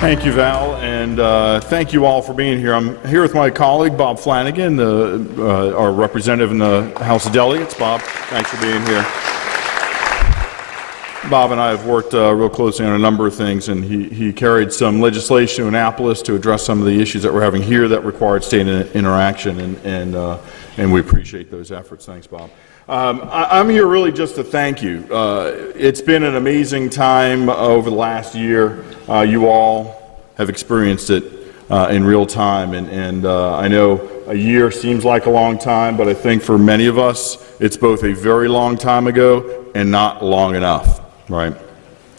Thank you, Val, and thank you all for being here. I'm here with my colleague, Bob Flanagan, our representative in the House of Delegates. Bob, thanks for being here. Bob and I have worked real closely on a number of things, and he carried some legislation to Annapolis to address some of the issues that we're having here that required state interaction, and we appreciate those efforts. Thanks, Bob. I'm here really just to thank you. It's been an amazing time over the last year. You all have experienced it in real time, and I know a year seems like a long time, but I think for many of us, it's both a very long time ago and not long enough, right?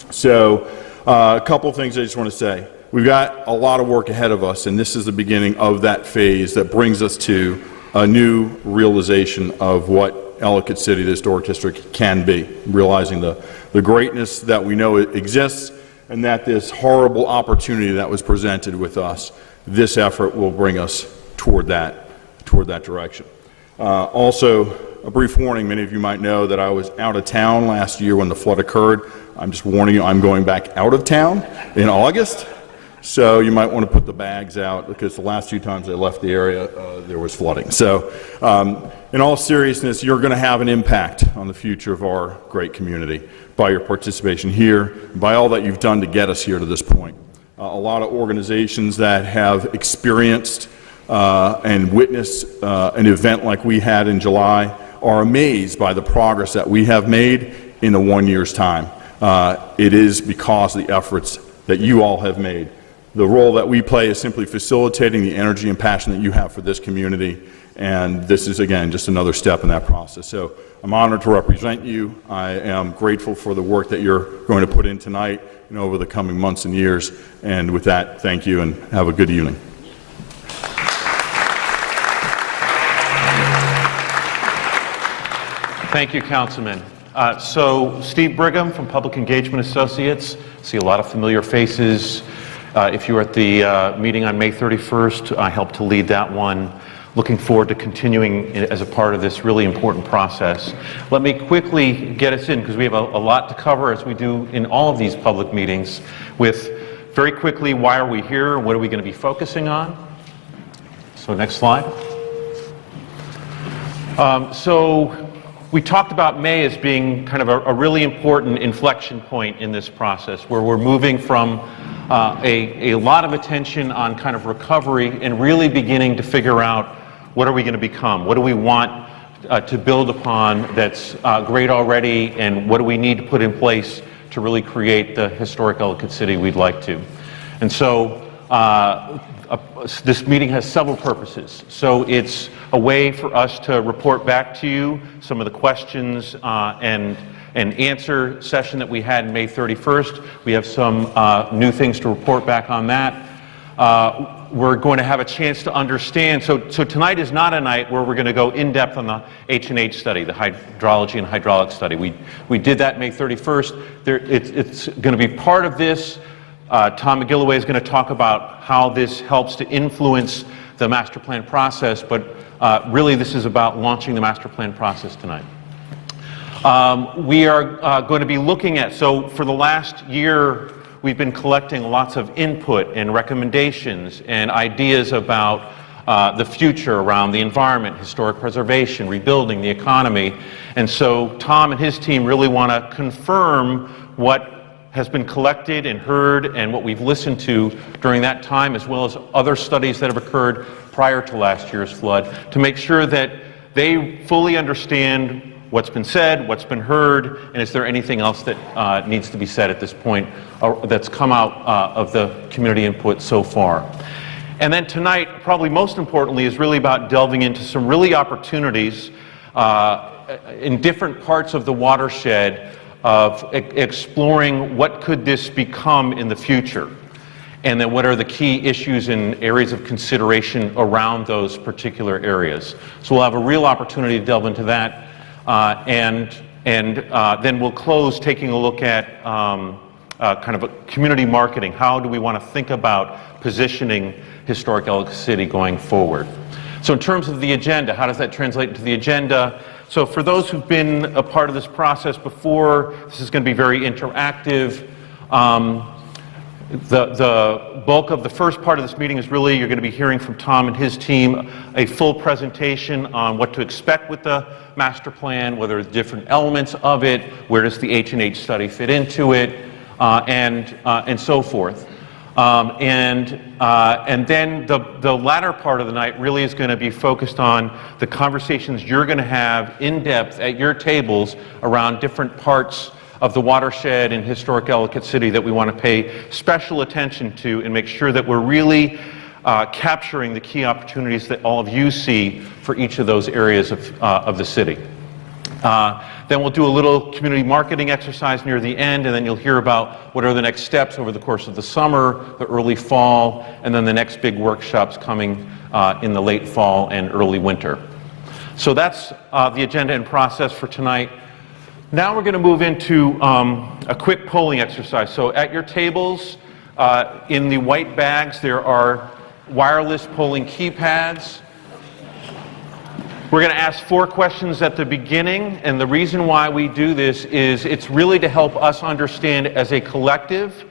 So a couple of things I just want to say. We've got a lot of work ahead of us, and this is the beginning of that phase that brings us to a new realization of what Ellicott City, the historic district, can be, realizing the greatness that we know exists, and that this horrible opportunity that was presented with us, this effort will bring us toward that direction. Also, a brief warning, many of you might know that I was out of town last year when the flood occurred. I'm just warning you, I'm going back out of town in August, so you might want to put the bags out, because the last 2 times I left the area, there was flooding. So, in all seriousness, you're going to have an impact on the future of our great community by your participation here, by all that you've done to get us here to this point. A lot of organizations that have experienced and witnessed an event like we had in July are amazed by the progress that we have made in the 1 year's time. It is because of the efforts that you all have made. The role that we play is simply facilitating the energy and passion that you have for this community, and this is, again, just another step in that process. So I'm honored to represent you. I am grateful for the work that you're going to put in tonight and over the coming months and years. And with that, thank you and have a good evening. Thank you, Councilman. So Steve Brigham from Public Engagement Associates. See a lot of familiar faces. If you were at the meeting on May 31st, I helped to lead that one. Looking forward to continuing as a part of this really important process. Let me quickly get us in, because we have a lot to cover, as we do in all of these public meetings, with very quickly, why are we here? What are we going to be focusing on? So next slide. So we talked about May as being kind of a really important inflection point in this process, where we're moving from a lot of attention on kind of recovery and really beginning to figure out what are we going to become? What do we want to build upon that's great already, and what do we need to put in place to really create the historic Ellicott City we'd like to? And so this meeting has several purposes. So it's a way for us to report back to you some of the questions and answer session that we had May 31st. We have some new things to report back on that. We're going to have a chance to understand. So tonight is not a night where we're going to go in depth on the H&H study, the hydrology and hydraulic study. We did that May 31st. It's going to be part of this. Tom McGilloway is going to talk about how this helps to influence the master plan process, but really this is about launching the master plan process tonight. We are going to be looking at, so for the last year, we've been collecting lots of input and recommendations and ideas about the future around the environment, historic preservation, rebuilding the economy. And so Tom and his team really want to confirm what has been collected and heard and what we've listened to during that time, as well as other studies that have occurred prior to last year's flood, to make sure that they fully understand what's been said, what's been heard, and is there anything else that needs to be said at this point that's come out of the community input so far. And then tonight, probably most importantly, is really about delving into some really opportunities in different parts of the watershed of exploring what could this become in the future, and then what are the key issues and areas of consideration around those particular areas. So we'll have a real opportunity to delve into that. And then we'll close taking a look at kind of a community marketing. How do we want to think about positioning historic Ellicott City going forward? So in terms of the agenda, how does that translate into the agenda? So for those who've been a part of this process before, this is going to be very interactive. The bulk of the first part of this meeting is really, you're going to be hearing from Tom and his team a full presentation on what to expect with the master plan, what are the different elements of it, where does the H&H study fit into it, and so forth. And then the latter part of the night really is going to be focused on the conversations you're going to have in depth at your tables around different parts of the watershed in historic Ellicott City that we want to pay special attention to and make sure that we're really capturing the key opportunities that all of you see for each of those areas of the city. Then we'll do a little community marketing exercise near the end, and then you'll hear about what are the next steps over the course of the summer, the early fall, and then the next big workshops coming in the late fall and early winter. So that's the agenda and process for tonight. Now we're going to move into a quick polling exercise. So at your tables, in the white bags, there are wireless polling keypads. We're going to ask 4 questions at the beginning, and the reason why we do this is it's really to help us understand as a collective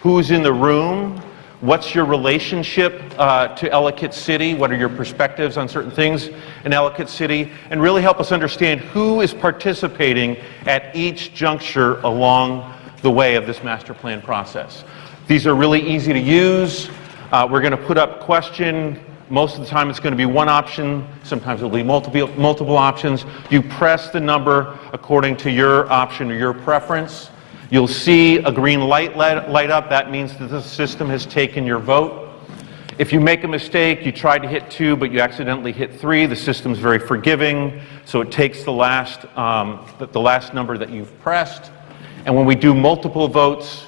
who's in the room, what's your relationship to Ellicott City, what are your perspectives on certain things in Ellicott City, and really help us understand who is participating at each juncture along the way of this master plan process. These are really easy to use. We're going to put up question. Most of the time it's going to be one option, sometimes it'll be multiple options. You press the number according to your option or your preference. You'll see a green light light up. That means that the system has taken your vote. If you make a mistake, you tried to hit 2, but you accidentally hit 3, the system's very forgiving, so it takes the last number that you've pressed. And when we do multiple votes,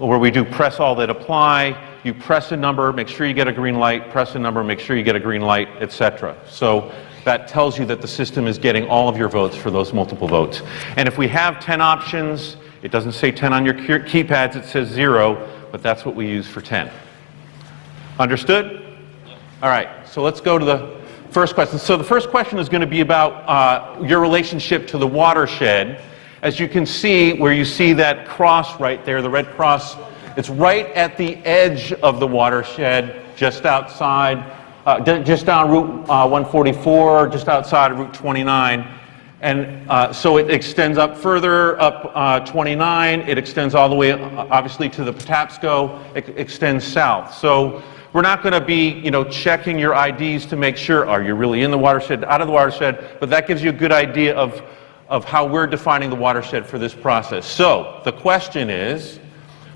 or we do press all that apply, you press a number, make sure you get a green light, press a number, make sure you get a green light, etc. So that tells you that the system is getting all of your votes for those multiple votes. And if we have 10 options, it doesn't say 10 on your keypads, it says 0, but that's what we use for 10. Understood? All right, so let's go to the first question. So the first question is going to be about your relationship to the watershed. As you can see, where you see that cross right there, the red cross, it's right at the edge of the watershed, just outside, just down Route 144, just outside of Route 29. And so it extends up further, up 29. It extends all the way, obviously, to the Patapsco. It extends south. So we're not going to be, checking your IDs to make sure, are you really in the watershed, out of the watershed? But that gives you a good idea of how we're defining the watershed for this process. So the question is,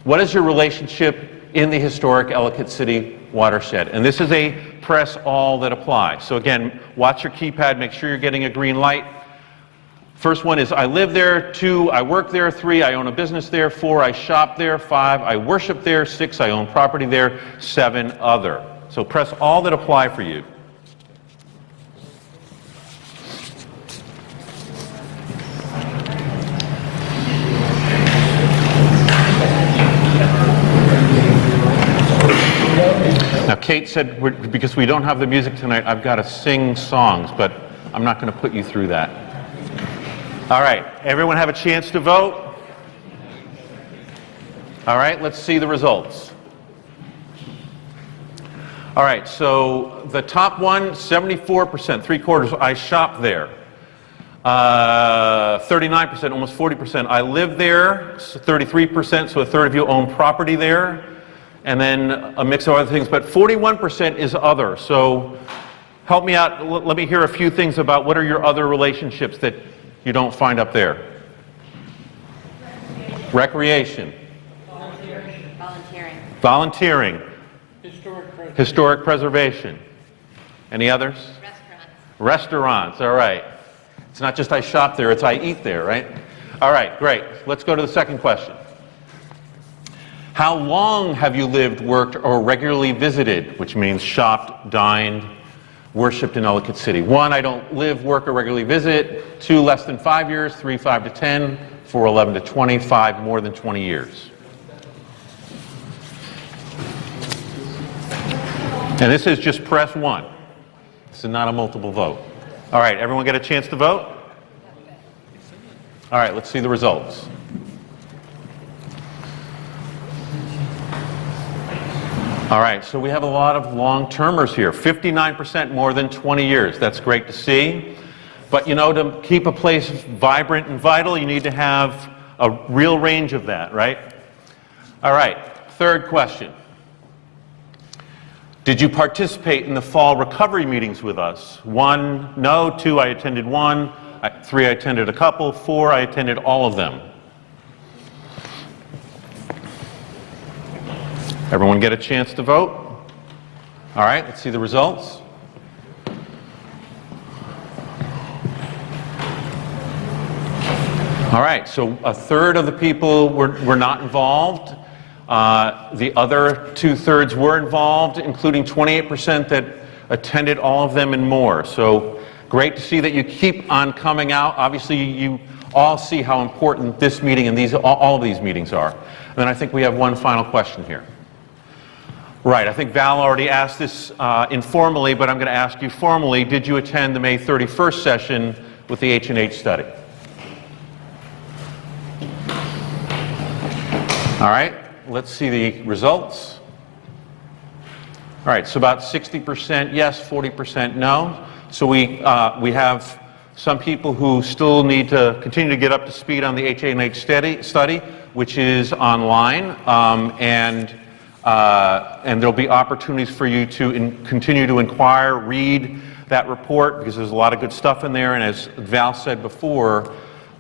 what is your relationship in the historic Ellicott City watershed? And this is a press all that applies. So again, watch your keypad, make sure you're getting a green light. First one is I live there, 2, I work there, 3, I own a business there, 4, I shop there, 5, I worship there, 6, I own property there, 7, other. So press all that apply for you. Now, Kate said, because we don't have the music tonight, I've got to sing songs, but I'm not going to put you through that. All right, everyone have a chance to vote? All right, let's see the results. All right, so the top one, 74%, 3/4, I shop there. 39%, almost 40%, I live there. 33%, so a third of you own property there. And then a mix of other things, but 41% is other. So help me out, let me hear a few things about what are your other relationships that you don't find up there. Recreation. Volunteering. Historic preservation. Any others? Restaurants, all right. It's not just I shop there, it's I eat there, right? All right, great. Let's go to the second question. How long have you lived, worked, or regularly visited, which means shopped, dined, worshipped in Ellicott City? 1, I don't live, work, or regularly visit. 2, less than 5 years. 3, 5 to 10. 4, 11 to 20. 5, more than 20 years. And this is just press 1. This is not a multiple vote. All right, everyone get a chance to vote? All right, let's see the results. All right, so we have a lot of long-termers here, 59% more than 20 years. That's great to see. But you know, to keep a place vibrant and vital, you need to have a real range of that, right? All right, third question. Did you participate in the fall recovery meetings with us? 1, no. 2, I attended 1. 3, I attended a couple. 4, I attended all of them. Everyone get a chance to vote? All right, let's see the results. All right, so a third of the people were not involved. The other 2/3 were involved, including 28% that attended all of them and more. So great to see that you keep on coming out. Obviously, you all see how important this meeting and all of these meetings are. And then I think we have one final question here. Right, I think Val already asked this informally, but I'm going to ask you formally. Did you attend the May 31st session with the H&H study? All right, let's see the results. All right, so about 60% yes, 40% no. So we have some people who still need to continue to get up to speed on the H&H study, which is online, and there'll be opportunities for you to continue to inquire, read that report, because there's a lot of good stuff in there. And as Val said before,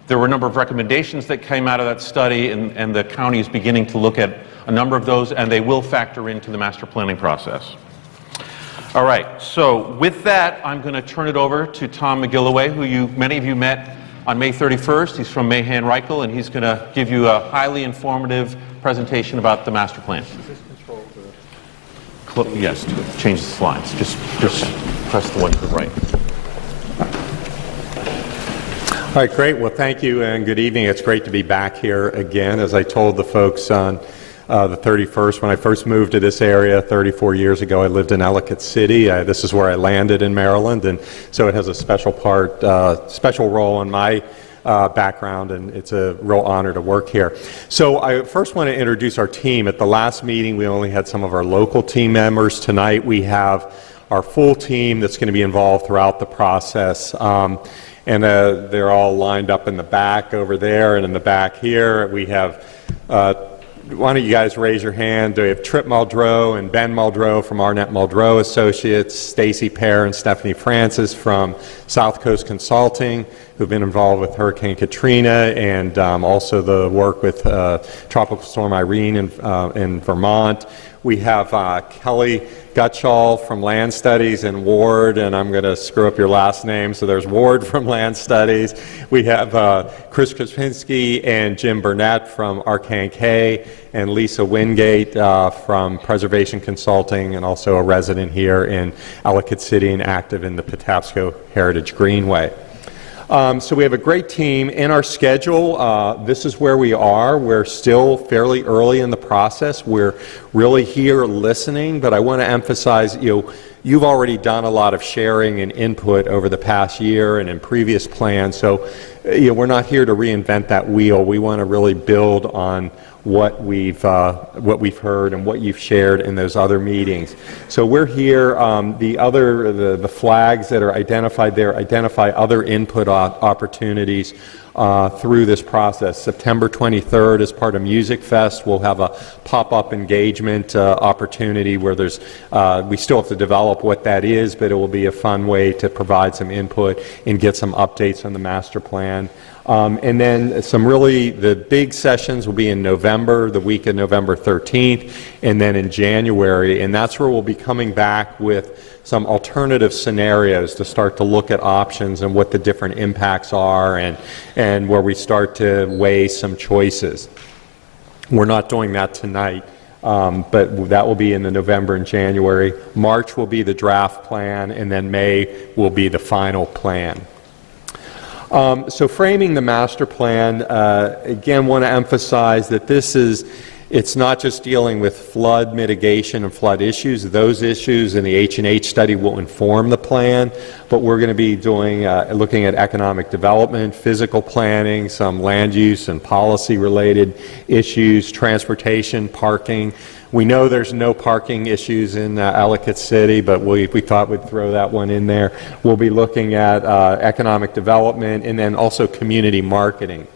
there were a number of recommendations that came out of that study, and the county is beginning to look at a number of those, and they will factor into the master planning process. All right, so with that, I'm going to turn it over to Tom McGilloway, who many of you met on May 31st. He's from Mahan Reichel, and he's going to give you a highly informative presentation about the master plan. Yes, to change the slides. Just press the one to the right. All right, great. Well, thank you and good evening. It's great to be back here again. As I told the folks on the 31st, when I first moved to this area 34 years ago, I lived in Ellicott City. This is where I landed in Maryland, and so it has a special role in my background, and it's a real honor to work here. So I first want to introduce our team. At the last meeting, we only had some of our local team members. Tonight, we have our full team that's going to be involved throughout the process. And they're all lined up in the back over there and in the back here. We have, why don't you guys raise your hand? We have Trip Muldrow and Ben Muldrow from Arnett Muldrow Associates, Stacy Pear and Stephanie Francis from South Coast Consulting, who've been involved with Hurricane Katrina and also the work with Tropical Storm Irene in Vermont. We have Kelly Gutschall from Land Studies and Ward, and I'm going to screw up your last name, so there's Ward from Land Studies. We have Chris Krupinski and Jim Burnett from Arcan K, and Lisa Wingate from Preservation Consulting, and also a resident here in Ellicott City and active in the Patapsco Heritage Greenway. So we have a great team in our schedule. This is where we are. We're still fairly early in the process. We're really here listening, but I want to emphasize, you've already done a lot of sharing and input over the past year and in previous plans. So, we're not here to reinvent that wheel. We want to really build on what we've heard and what you've shared in those other meetings. So we're here. The flags that are identified there identify other input opportunities through this process. September 23rd, as part of Music Fest, we'll have a pop-up engagement opportunity where we still have to develop what that is, but it will be a fun way to provide some input and get some updates on the master plan. And then the big sessions will be in November, the week of November 13th, and then in January, and that's where we'll be coming back with some alternative scenarios to start to look at options and what the different impacts are, and where we start to weigh some choices. We're not doing that tonight, but that will be in the November and January. March will be the draft plan, and then May will be the final plan. So framing the master plan, again, want to emphasize that this is It's not just dealing with flood mitigation and flood issues. Those issues in the H&H study will inform the plan, but we're going to be doing, looking at economic development, physical planning, some land use and policy related issues, transportation, parking. We know there's no parking issues in Ellicott City, but we thought we'd throw that one in there. We'll be looking at economic development and then also community marketing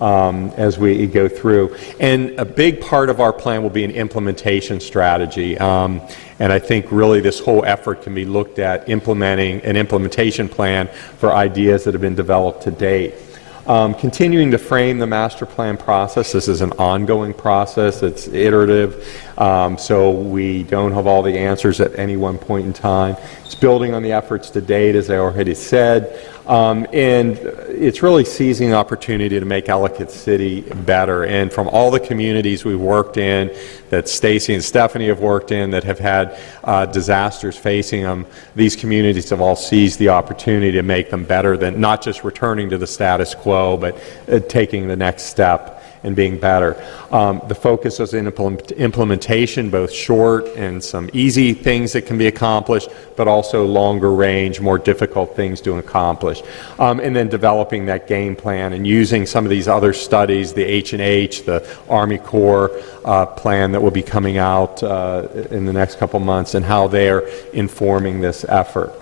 as we go through. And a big part of our plan will be an implementation strategy. And I think really this whole effort can be looked at implementing an implementation plan for ideas that have been developed to date. Continuing to frame the master plan process. This is an ongoing process. It's iterative, so we don't have all the answers at any one point in time. It's building on the efforts to date, as I already said, and it's really seizing the opportunity to make Ellicott City better. And from all the communities we've worked in, that Stacy and Stephanie have worked in, that have had disasters facing them, these communities have all seized the opportunity to make them better than not just returning to the status quo, but taking the next step and being better. The focus is in implementation, both short and some easy things that can be accomplished, but also longer range, more difficult things to accomplish. And then developing that game plan and using some of these other studies, the H&H, the Army Corps plan that will be coming out in the next couple months, and how they're informing this effort.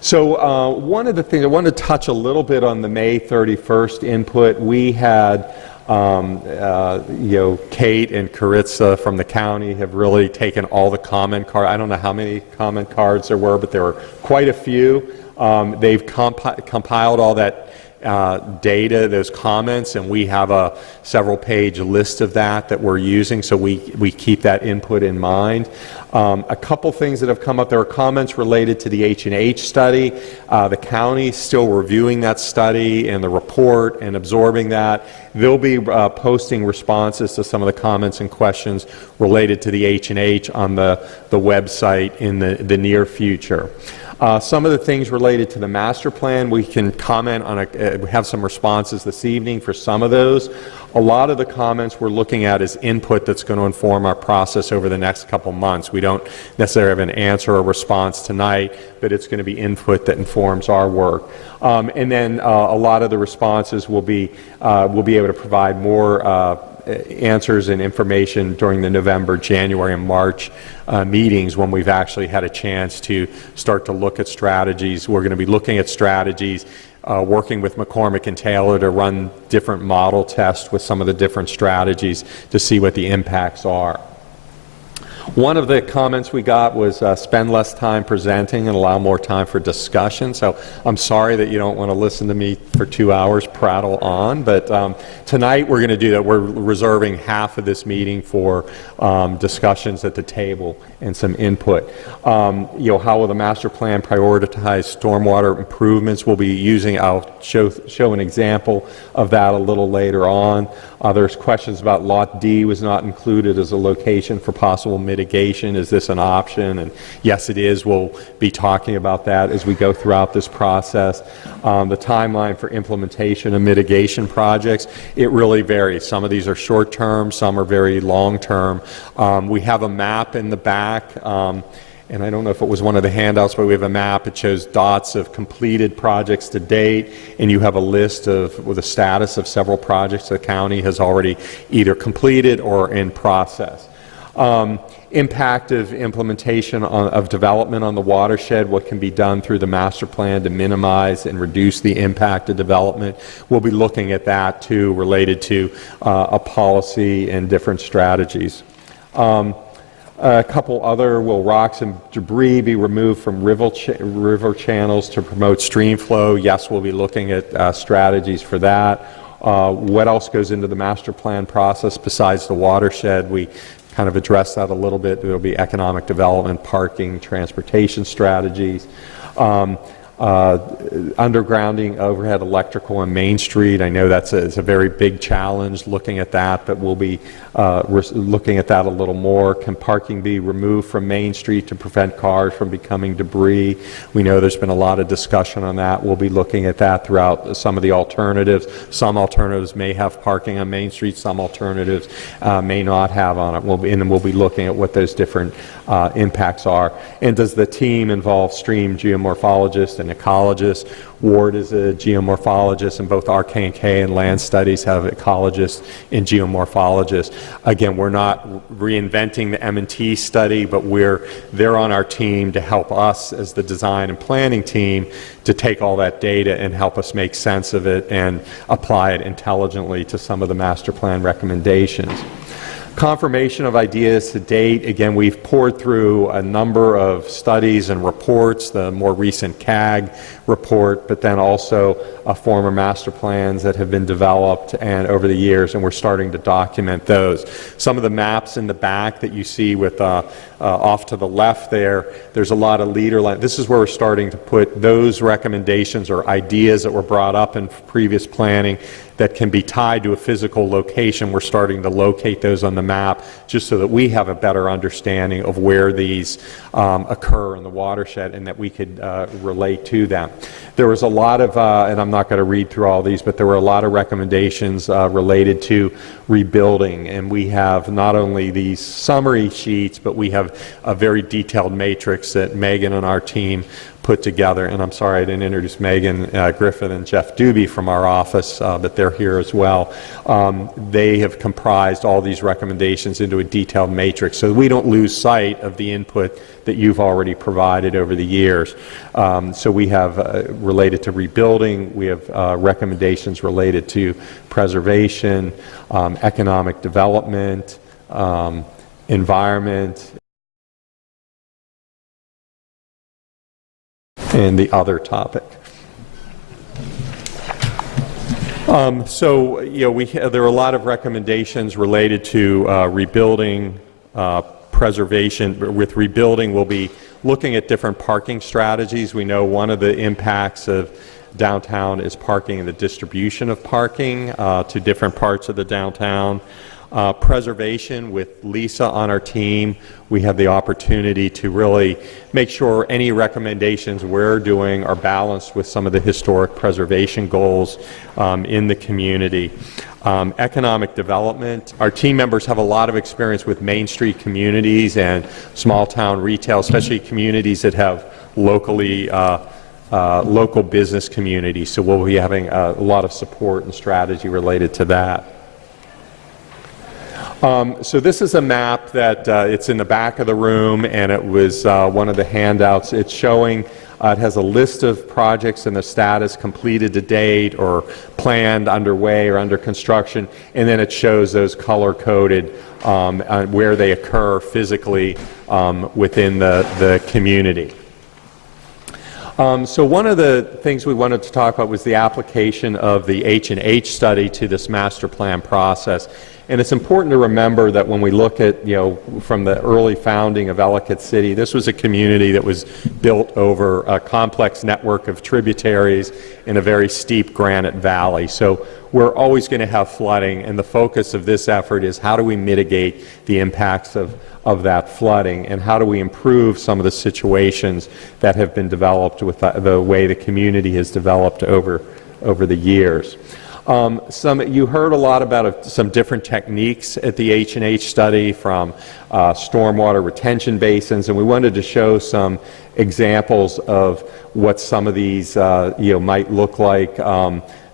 So one of the things, I wanted to touch a little bit on the May 31st input. We had Kate and Caritza from the county have really taken all the comment cards. I don't know how many comment cards there were, but there were quite a few. They've compiled all that data, those comments, and we have a several-page list of that we're using, so we keep that input in mind. A couple things that have come up. There are comments related to the H&H study. The county is still reviewing that study and the report and absorbing that. They'll be posting responses to some of the comments and questions related to the H&H on the website in the near future. Some of the things related to the master plan, we can comment on, we have some responses this evening for some of those. A lot of the comments we're looking at is input that's going to inform our process over the next couple months. We don't necessarily have an answer or response tonight, but it's going to be input that informs our work. And then a lot of the responses will be able to provide more answers and information during the November, January, and March meetings when we've actually had a chance to start to look at strategies. We're going to be looking at strategies, working with McCormick and Taylor to run different model tests with some of the different strategies to see what the impacts are. One of the comments we got was spend less time presenting and allow more time for discussion. So I'm sorry that you don't want to listen to me for 2 hours prattle on, but tonight we're going to do that. We're reserving half of this meeting for discussions at the table and some input. How will the master plan prioritize stormwater improvements? We'll be using, I'll show an example of that a little later on. There's questions about Lot D was not included as a location for possible mitigation. Is this an option? And yes, it is. We'll be talking about that as we go throughout this process. The timeline for implementation of mitigation projects, it really varies. Some of these are short-term, some are very long-term. We have a map in the back. And I don't know if it was one of the handouts, but we have a map. It shows dots of completed projects to date, and you have a list with the status of several projects the county has already either completed or in process. Impact of implementation of development on the watershed, what can be done through the master plan to minimize and reduce the impact of development. We'll be looking at that too, related to a policy and different strategies. A couple other, will rocks and debris be removed from river channels to promote stream flow? Yes, we'll be looking at strategies for that. What else goes into the master plan process besides the watershed? We kind of addressed that a little bit. There will be economic development, parking, transportation strategies. undergrounding overhead electrical on Main Street. I know it's a very big challenge looking at that, but we'll be looking at that a little more. Can parking be removed from Main Street to prevent cars from becoming debris? We know there's been a lot of discussion on that. We'll be looking at that throughout some of the alternatives. Some alternatives may have parking on Main Street, some alternatives may not have on it. We'll be looking at what those different impacts are. And does the team involve stream geomorphologists and ecologists? Ward is a geomorphologist, and both RK&K and Land Studies have ecologists and geomorphologists. Again, we're not reinventing the M&T study, but they're on our team to help us as the design and planning team to take all that data and help us make sense of it and apply it intelligently to some of the master plan recommendations. Confirmation of ideas to date. Again, we've poured through a number of studies and reports, the more recent CAG report, but then also former master plans that have been developed and over the years, and we're starting to document those. Some of the maps in the back that you see with off to the left there's a lot of leader line. This is where we're starting to put those recommendations or ideas that were brought up in previous planning that can be tied to a physical location. We're starting to locate those on the map just so that we have a better understanding of where these occur in the watershed and that we could relate to them. There was a lot of, and I'm not going to read through all these, but there were a lot of recommendations related to rebuilding, and we have not only these summary sheets, but we have a very detailed matrix that Megan and our team put together. And I'm sorry I didn't introduce Megan Griffin and Jeff Doobie from our office, but they're here as well. They have comprised all these recommendations into a detailed matrix so we don't lose sight of the input that you've already provided over the years. So we have related to rebuilding, we have recommendations related to preservation, economic development, environment, and the other topic. So, you know, there are a lot of recommendations related to rebuilding, preservation. With rebuilding, we'll be looking at different parking strategies. We know one of the impacts of downtown is parking and the distribution of parking to different parts of the downtown. Preservation, with Lisa on our team, we have the opportunity to really make sure any recommendations we're doing are balanced with some of the historic preservation goals in the community. Economic development. Our team members have a lot of experience with Main Street communities and small town retail, especially communities that have locally local business communities. So we'll be having a lot of support and strategy related to that. So this is a map that it's in the back of the room, and it was one of the handouts. It's showing, it has a list of projects and the status completed to date or planned, underway, or under construction, and then it shows those color-coded where they occur physically within the community. So one of the things we wanted to talk about was the application of the H&H study to this master plan process. And it's important to remember that when we look at, you know, from the early founding of Ellicott City, this was a community that was built over a complex network of tributaries in a very steep granite valley. So we're always going to have flooding, and the focus of this effort is how do we mitigate the impacts of that flooding, and how do we improve some of the situations that have been developed with the way the community has developed over the years. You heard a lot about some different techniques at the H&H study, from stormwater retention basins, and we wanted to show some examples of what some of these might look like.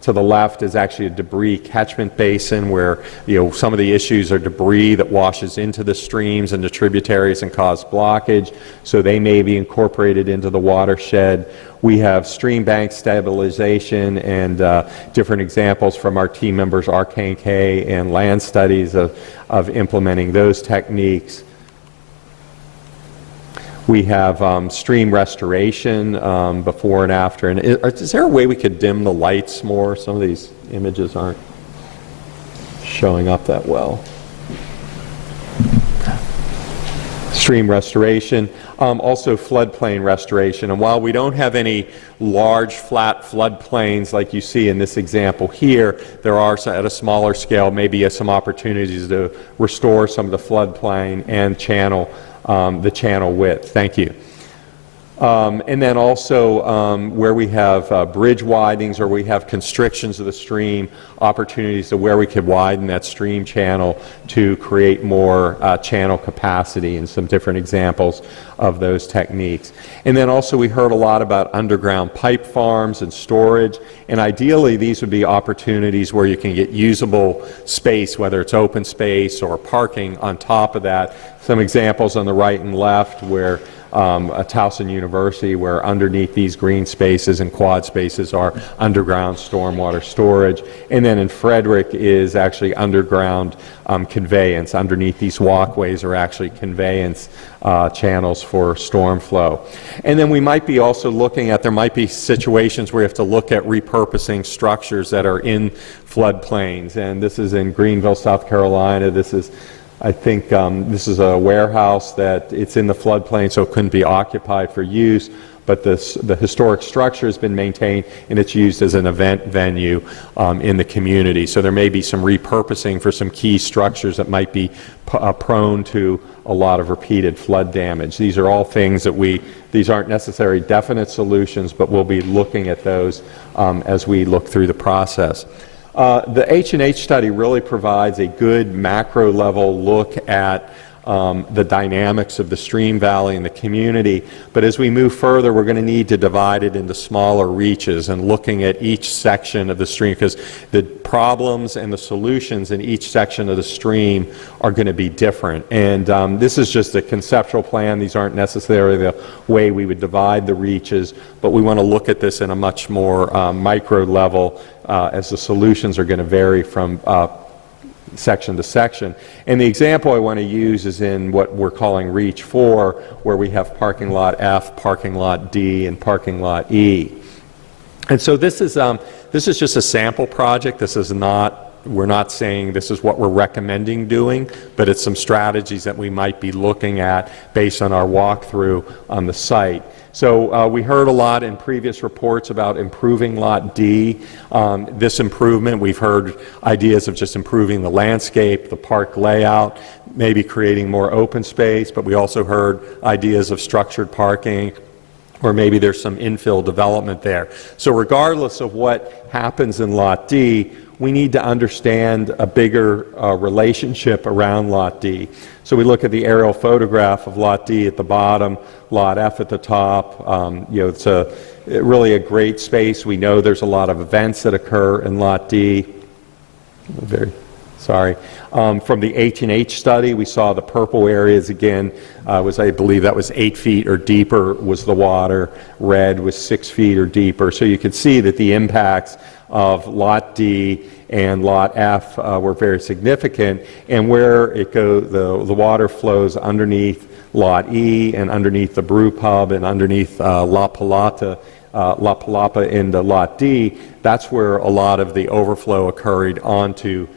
To the left is actually a debris catchment basin where, you know, some of the issues are debris that washes into the streams and the tributaries and cause blockage, so they may be incorporated into the watershed. We have stream bank stabilization and different examples from our team members, RK&K and Land Studies, of implementing those techniques. We have stream restoration before and after. And is there a way we could dim the lights more? Some of these images aren't showing up that well. Stream restoration. Also floodplain restoration. And while we don't have any large flat floodplains like you see in this example here, there are at a smaller scale maybe some opportunities to restore some of the floodplain and channel the channel width. Thank you. And then also where we have bridge widenings or we have constrictions of the stream, opportunities to where we could widen that stream channel to create more channel capacity, and some different examples of those techniques. And then also we heard a lot about underground pipe farms and storage, and ideally these would be opportunities where you can get usable space, whether it's open space or parking on top of that. Some examples on the right and left where at Towson University, where underneath these green spaces and quad spaces are underground stormwater storage. And then in Frederick is actually underground conveyance. Underneath these walkways are actually conveyance channels for storm flow. And then we might be also looking at, there might be situations where you have to look at repurposing structures that are in floodplains. And this is in Greenville, South Carolina. This is, I think this is a warehouse that it's in the floodplain, so it couldn't be occupied for use, but the historic structure has been maintained and it's used as an event venue in the community. So there may be some repurposing for some key structures that might be prone to a lot of repeated flood damage. These are all things that these aren't necessarily definite solutions, but we'll be looking at those as we look through the process. The H&H study really provides a good macro level look at the dynamics of the stream valley and the community, but as we move further we're going to need to divide it into smaller reaches and looking at each section of the stream, because the problems and the solutions in each section of the stream are going to be different. And this is just a conceptual plan. These aren't necessarily the way we would divide the reaches, but we want to look at this in a much more micro level as the solutions are going to vary from section to section. And the example I want to use is in what we're calling Reach 4, where we have parking lot F, parking lot D, and parking lot E. And so this is just a sample project. This is not, we're not saying this is what we're recommending doing, but it's some strategies that we might be looking at based on our walkthrough on the site. So we heard a lot in previous reports about improving Lot D. This improvement, we've heard ideas of just improving the landscape, the park layout, maybe creating more open space, but we also heard ideas of structured parking, or maybe there's some infill development there. So regardless of what happens in Lot D, we need to understand a bigger relationship around Lot D. So we look at the aerial photograph of Lot D at the bottom, Lot F at the top. It's really a great space. We know there's a lot of events that occur in Lot D. From the H&H study, we saw the purple areas again, I believe that was 8 feet or deeper was the water. Red was 6 feet or deeper. So you could see that the impacts of Lot D and Lot F were very significant, and where it goes, the water flows underneath Lot E and underneath the brew pub and underneath La Palapa into Lot D, that's where a lot of the overflow occurred onto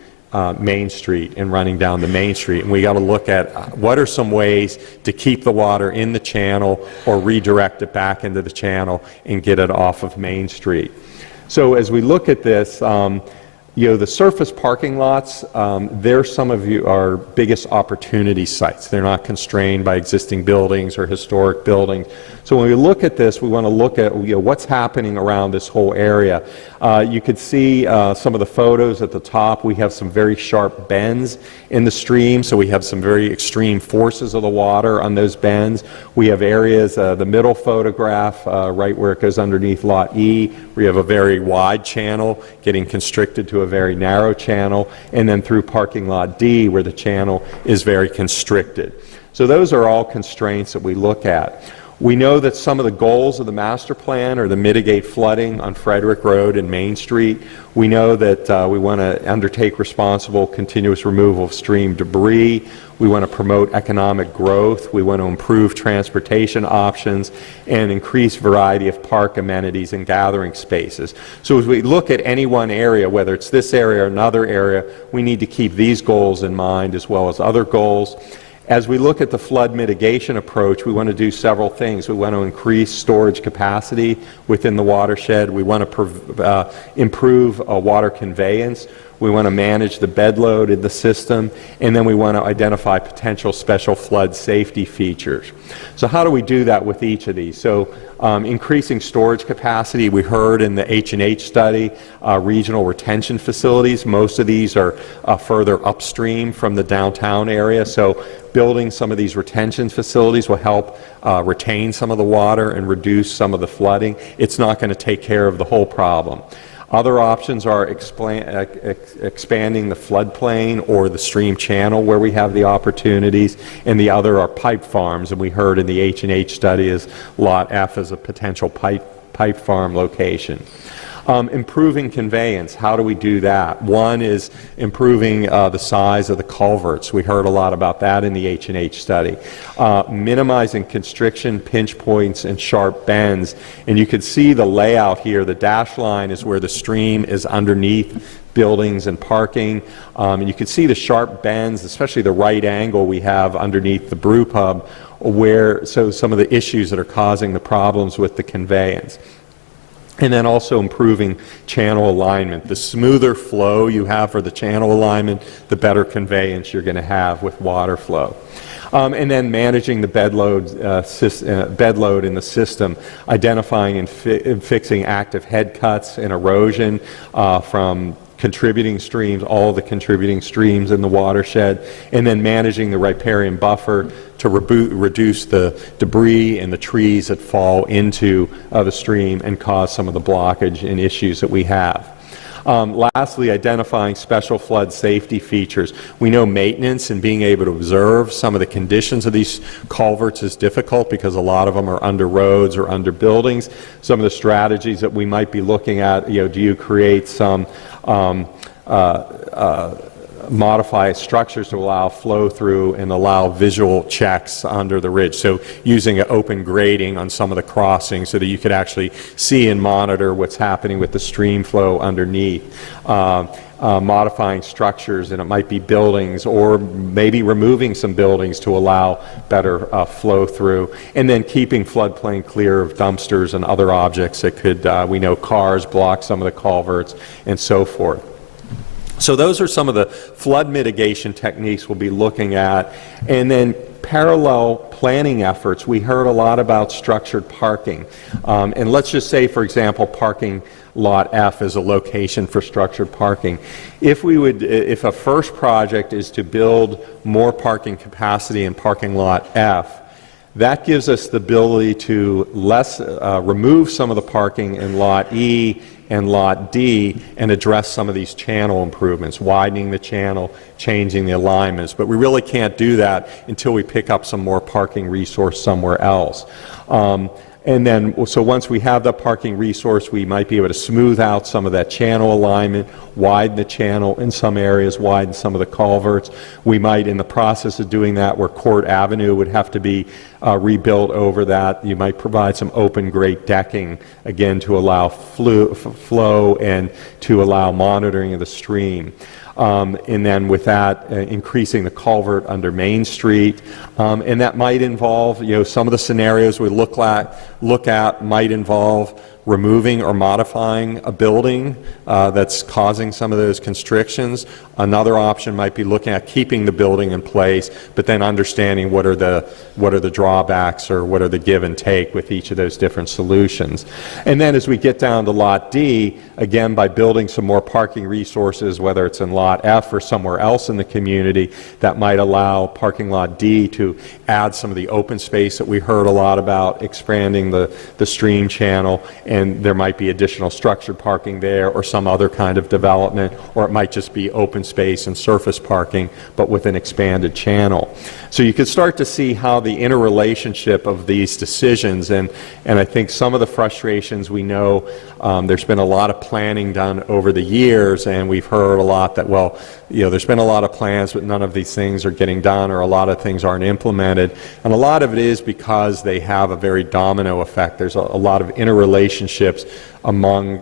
Main Street and running down to Main Street. And we got to look at what are some ways to keep the water in the channel or redirect it back into the channel and get it off of Main Street. So as we look at this, the surface parking lots, they're some of our biggest opportunity sites. They're not constrained by existing buildings or historic buildings. So when we look at this, we want to look at what's happening around this whole area. You could see some of the photos at the top. We have some very sharp bends in the stream, so we have some very extreme forces of the water on those bends. We have areas, the middle photograph, right where it goes underneath Lot E, we have a very wide channel getting constricted to a very narrow channel, and then through parking lot D where the channel is very constricted. So those are all constraints that we look at. We know that some of the goals of the master plan are to mitigate flooding on Frederick Road and Main Street. We know that we want to undertake responsible continuous removal of stream debris. We want to promote economic growth. We want to improve transportation options and increase variety of park amenities and gathering spaces. So as we look at any one area, whether it's this area or another area, we need to keep these goals in mind as well as other goals. As we look at the flood mitigation approach, we want to do several things. We want to increase storage capacity within the watershed. We want to improve water conveyance. We want to manage the bed load in the system, and then we want to identify potential special flood safety features. So how do we do that with each of these? So increasing storage capacity, we heard in the H&H study, regional retention facilities. Most of these are further upstream from the downtown area, so building some of these retention facilities will help retain some of the water and reduce some of the flooding. It's not going to take care of the whole problem. Other options are expanding the floodplain or the stream channel where we have the opportunities, and the other are pipe farms, and we heard in the H&H study is Lot F as a potential pipe farm location. Improving conveyance, how do we do that? One is improving the size of the culverts. We heard a lot about that in the H&H study. Minimizing constriction, pinch points, and sharp bends. And you can see the layout here. The dashed line is where the stream is underneath buildings and parking. And you can see the sharp bends, especially the right angle we have underneath the brew pub, so some of the issues that are causing the problems with the conveyance. And then also improving channel alignment. The smoother flow you have for the channel alignment, the better conveyance you're going to have with water flow. And then managing the bed load in the system, identifying and fixing active head cuts and erosion from contributing streams, all the contributing streams in the watershed, and then managing the riparian buffer to reduce the debris and the trees that fall into the stream and cause some of the blockage and issues that we have. Lastly, identifying special flood safety features. We know maintenance and being able to observe some of the conditions of these culverts is difficult because a lot of them are under roads or under buildings. Some of the strategies that we might be looking at, do you create some modify structures to allow flow through and allow visual checks under the ridge. So using an open grading on some of the crossings so that you could actually see and monitor what's happening with the stream flow underneath. Modifying structures, and it might be buildings or maybe removing some buildings to allow better flow through, and then keeping floodplain clear of dumpsters and other objects that could, we know cars block some of the culverts and so forth. So those are some of the flood mitigation techniques we'll be looking at. And then parallel planning efforts. We heard a lot about structured parking. And let's just say, for example, parking lot F is a location for structured parking. If a first project is to build more parking capacity in parking lot F, that gives us the ability to remove some of the parking in lot E and lot D and address some of these channel improvements, widening the channel, changing the alignments. But we really can't do that until we pick up some more parking resource somewhere else. And then, so once we have the parking resource, we might be able to smooth out some of that channel alignment, widen the channel in some areas, widen some of the culverts. We might, in the process of doing that, where Court Avenue would have to be rebuilt over that, you might provide some open grate decking, again, to allow flow and to allow monitoring of the stream. And then with that, increasing the culvert under Main Street. And that might involve, some of the scenarios we look at might involve removing or modifying a building that's causing some of those constrictions. Another option might be looking at keeping the building in place, but then understanding what are the drawbacks or what are the give and take with each of those different solutions. And then as we get down to Lot D, again, by building some more parking resources, whether it's in Lot F or somewhere else in the community, that might allow parking Lot D to add some of the open space that we heard a lot about, expanding the stream channel, and there might be additional structured parking there or some other kind of development, or it might just be open space and surface parking, but with an expanded channel. So you can start to see how the interrelationship of these decisions, and I think some of the frustrations we know, there's been a lot of planning done over the years, and we've heard a lot that, well, there's been a lot of plans, but none of these things are getting done, or a lot of things aren't implemented. And a lot of it is because they have a very domino effect. There's a lot of interrelation relationships among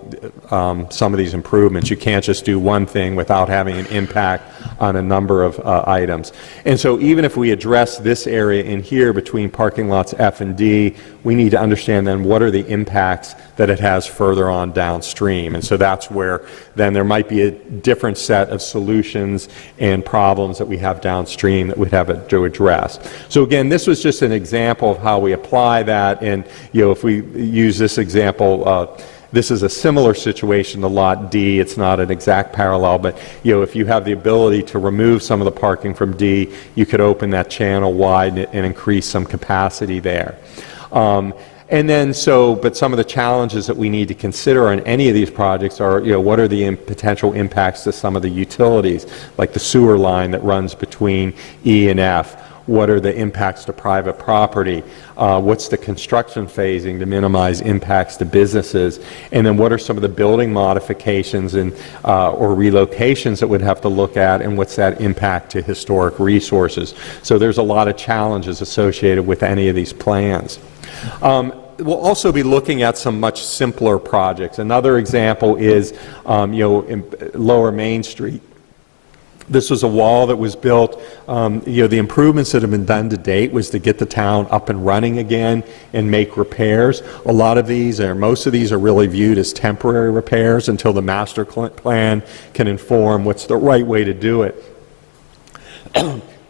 some of these improvements. You can't just do one thing without having an impact on a number of items. And so even if we address this area in here between parking lots F and D, we need to understand then what are the impacts that it has further on downstream. And so that's where then there might be a different set of solutions and problems that we have downstream that we'd have to address. So again, this was just an example of how we apply that. And if we use this example, this is a similar situation to Lot D. It's not an exact parallel, but if you have the ability to remove some of the parking from D, you could open that channel wide and increase some capacity there. And then but some of the challenges that we need to consider on any of these projects are, what are the potential impacts to some of the utilities, like the sewer line that runs between E and F? What are the impacts to private property? What's the construction phasing to minimize impacts to businesses? And then what are some of the building modifications and or relocations that we'd have to look at, and what's that impact to historic resources? So there's a lot of challenges associated with any of these plans. We'll also be looking at some much simpler projects. Another example is in Lower Main Street. This was a wall that was built, the improvements that have been done to date was to get the town up and running again and make repairs. A lot of these, or most of these, are really viewed as temporary repairs until the master plan can inform what's the right way to do it.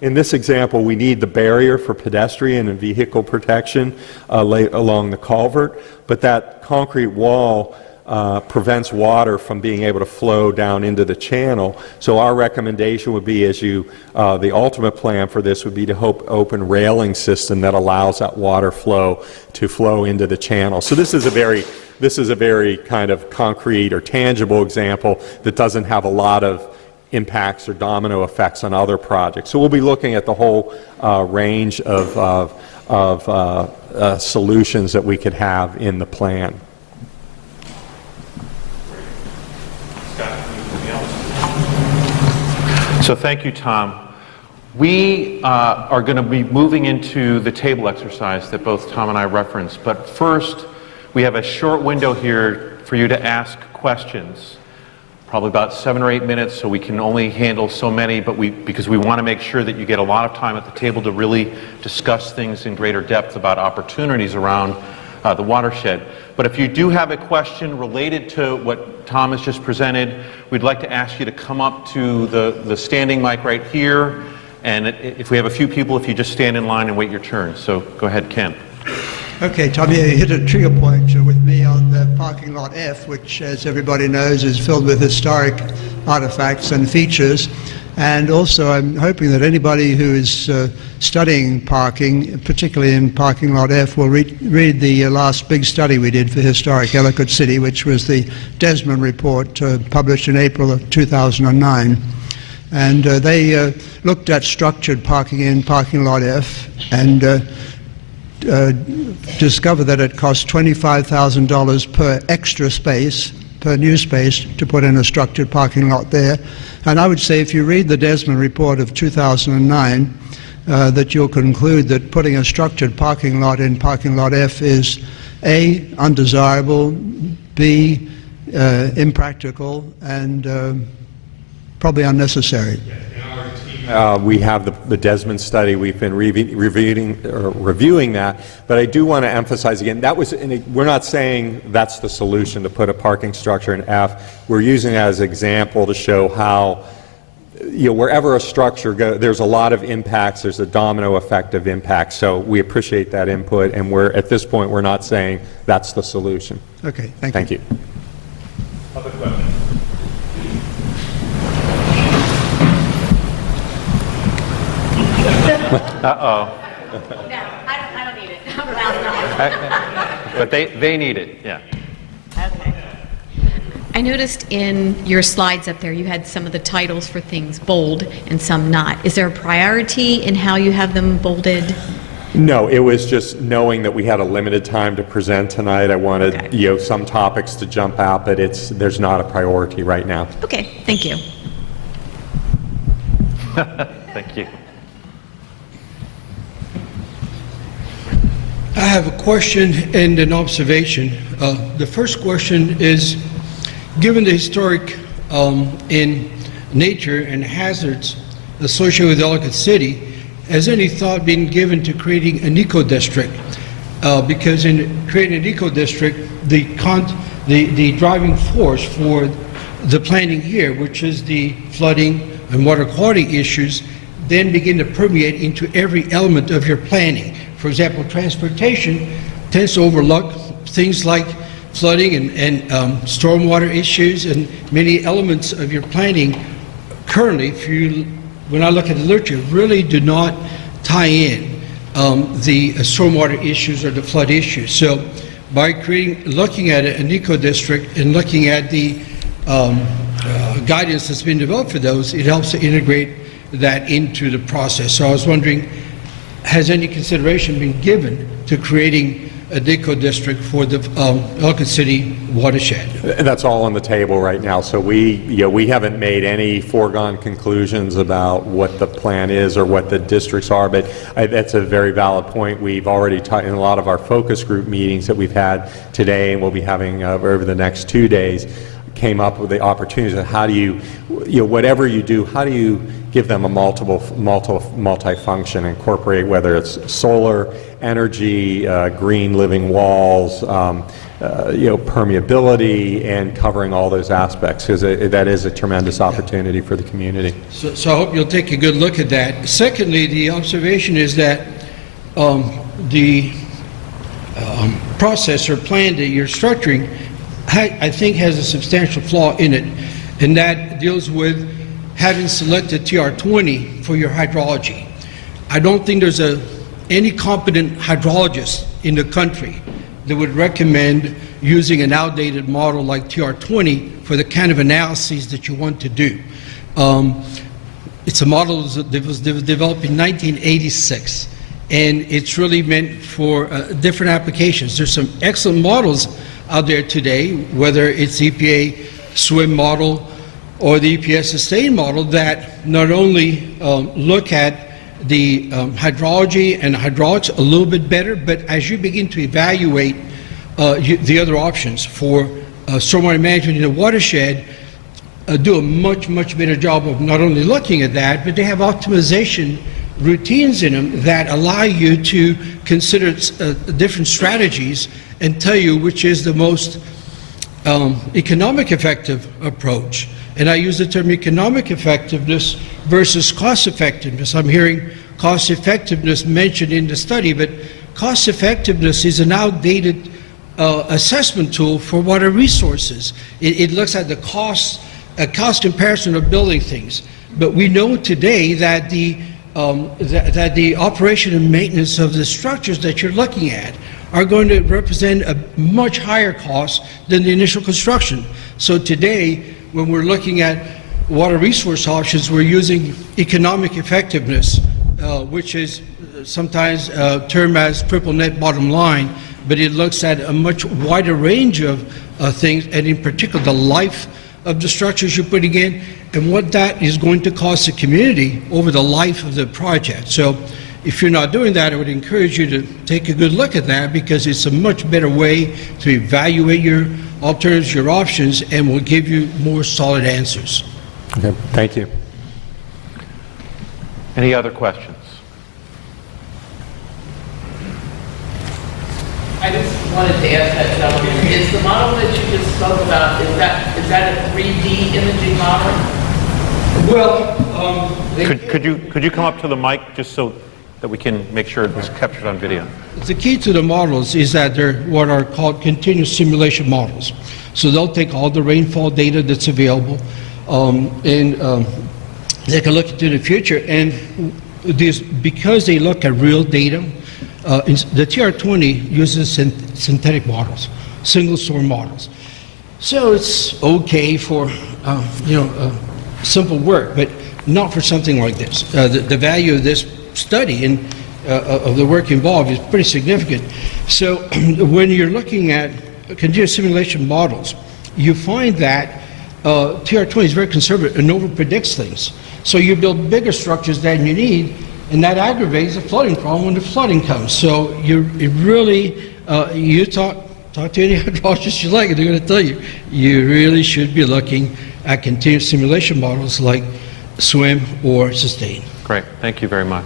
In this example, we need the barrier for pedestrian and vehicle protection along the culvert, but that concrete wall prevents water from being able to flow down into the channel. So our recommendation would be, the ultimate plan for this would be to open railing system that allows that water flow to flow into the channel. So this is a very kind of concrete or tangible example that doesn't have a lot of impacts or domino effects on other projects. So we'll be looking at the whole range of solutions that we could have in the plan. So thank you, Tom. We are going to be moving into the table exercise that both Tom and I referenced, but first we have a short window here for you to ask questions, probably about 7 or 8 minutes, so we can only handle so many, but because we want to make sure that you get a lot of time at the table to really discuss things in greater depth about opportunities around the watershed. But if you do have a question related to what Tom has just presented, we'd like to ask you to come up to the standing mic right here, and if we have a few people, if you just stand in line and wait your turn. So go ahead, Ken. Okay, Tommy, you hit a trigger point with me on the parking lot F, which, as everybody knows, is filled with historic artifacts and features. And also, I'm hoping that anybody who is studying parking, particularly in parking lot F, will read the last big study we did for historic Ellicott City, which was the Desmond report published in April of 2009. And they looked at structured parking in parking lot F and discovered that it cost $25,000 per extra space, per new space, to put in a structured parking lot there. And I would say if you read the Desmond report of 2009, that you'll conclude that putting a structured parking lot in parking lot F is A, undesirable, B, impractical, and probably unnecessary. We have the Desmond study. We've been reviewing that, but I do want to emphasize again, we're not saying that's the solution to put a parking structure in F. We're using it as an example to show how, wherever a structure goes, there's a lot of impacts. There's a domino effect of impacts. So we appreciate that input, and at this point, we're not saying that's the solution. Okay, Thank you. Other questions? Uh-oh. No, I don't need it. But they need it, yeah. Okay. I noticed in your slides up there you had some of the titles for things bold and some not. Is there a priority in how you have them bolded? No, it was just knowing that we had a limited time to present tonight. I wanted some topics to jump out, but there's not a priority right now. Okay, thank you. Thank you. have a question and an observation. The first question is, given the historic in nature and hazards associated with Ellicott City, has any thought been given to creating an eco district? Because in creating an eco district, the driving force for the planning here, which is the flooding and water quality issues, then begin to permeate into every element of your planning. For example, transportation tends to overlook things like flooding and stormwater issues, and many elements of your planning currently, when I look at the literature, really do not tie in the stormwater issues or the flood issues. So by looking at an eco district and looking at the guidance that's been developed for those, it helps to integrate that into the process. So I was wondering, has any consideration been given to creating a Deco District for the Ellicott City watershed? That's all on the table right now. So we haven't made any foregone conclusions about what the plan is or what the districts are, but that's a very valid point. We've already in a lot of our focus group meetings that we've had today and we'll be having over the next 2 days, came up with the opportunities of how do you whatever you do, how do you give them a multi-function, incorporate whether it's solar, energy, green living walls, permeability, and covering all those aspects, because that is a tremendous opportunity for the community. So I hope you'll take a good look at that. Secondly, the observation is that the process or plan that you're structuring, I think, has a substantial flaw in it, and that deals with having selected TR20 for your hydrology. I don't think there's any competent hydrologist in the country that would recommend using an outdated model like TR20 for the kind of analyses that you want to do. It's a model that was developed in 1986, and it's really meant for different applications. There's some excellent models out there today, whether it's EPA SWIM model or the EPA sustain model, that not only look at the hydrology and hydraulics a little bit better, but as you begin to evaluate the other options for stormwater management in the watershed, do a much better job of not only looking at that, but they have optimization routines in them that allow you to consider different strategies and tell you which is the most economic effective approach. And I use the term economic effectiveness versus cost effectiveness. I'm hearing cost effectiveness mentioned in the study, but cost effectiveness is an outdated assessment tool for water resources. It looks at the cost comparison of building things. But we know today that the operation and maintenance of the structures that you're looking at are going to represent a much higher cost than the initial construction. So today, when we're looking at water resource options, we're using economic effectiveness, which is sometimes termed as triple net bottom line, but it looks at a much wider range of things, and in particular the life of the structures you're putting in and what that is going to cost the community over the life of the project. So if you're not doing that, I would encourage you to take a good look at that, because it's a much better way to evaluate your alternatives, your options, and will give you more solid answers. Okay, thank you. Any other questions? I just wanted to ask that gentleman, is the model that you just spoke about, is that a 3D imaging model? Well, Could you come up to the mic just so that we can make sure it's captured on video? the key to the models is that they're what are called continuous simulation models. So they'll take all the rainfall data that's available, and they can look into the future. And because they look at real data, the TR20 uses synthetic models, single source models. So it's okay for simple work, but not for something like this. The value of this study and of the work involved is pretty significant. So when you're looking at continuous simulation models, you find that TR20 is very conservative and over-predicts things. So you build bigger structures than you need, and that aggravates the flooding problem when the flooding comes. So it really, you talk to any hydrologists you like, and they're going to tell you, you really should be looking at continuous simulation models like SWIM or SUSTAIN. Great, thank you very much.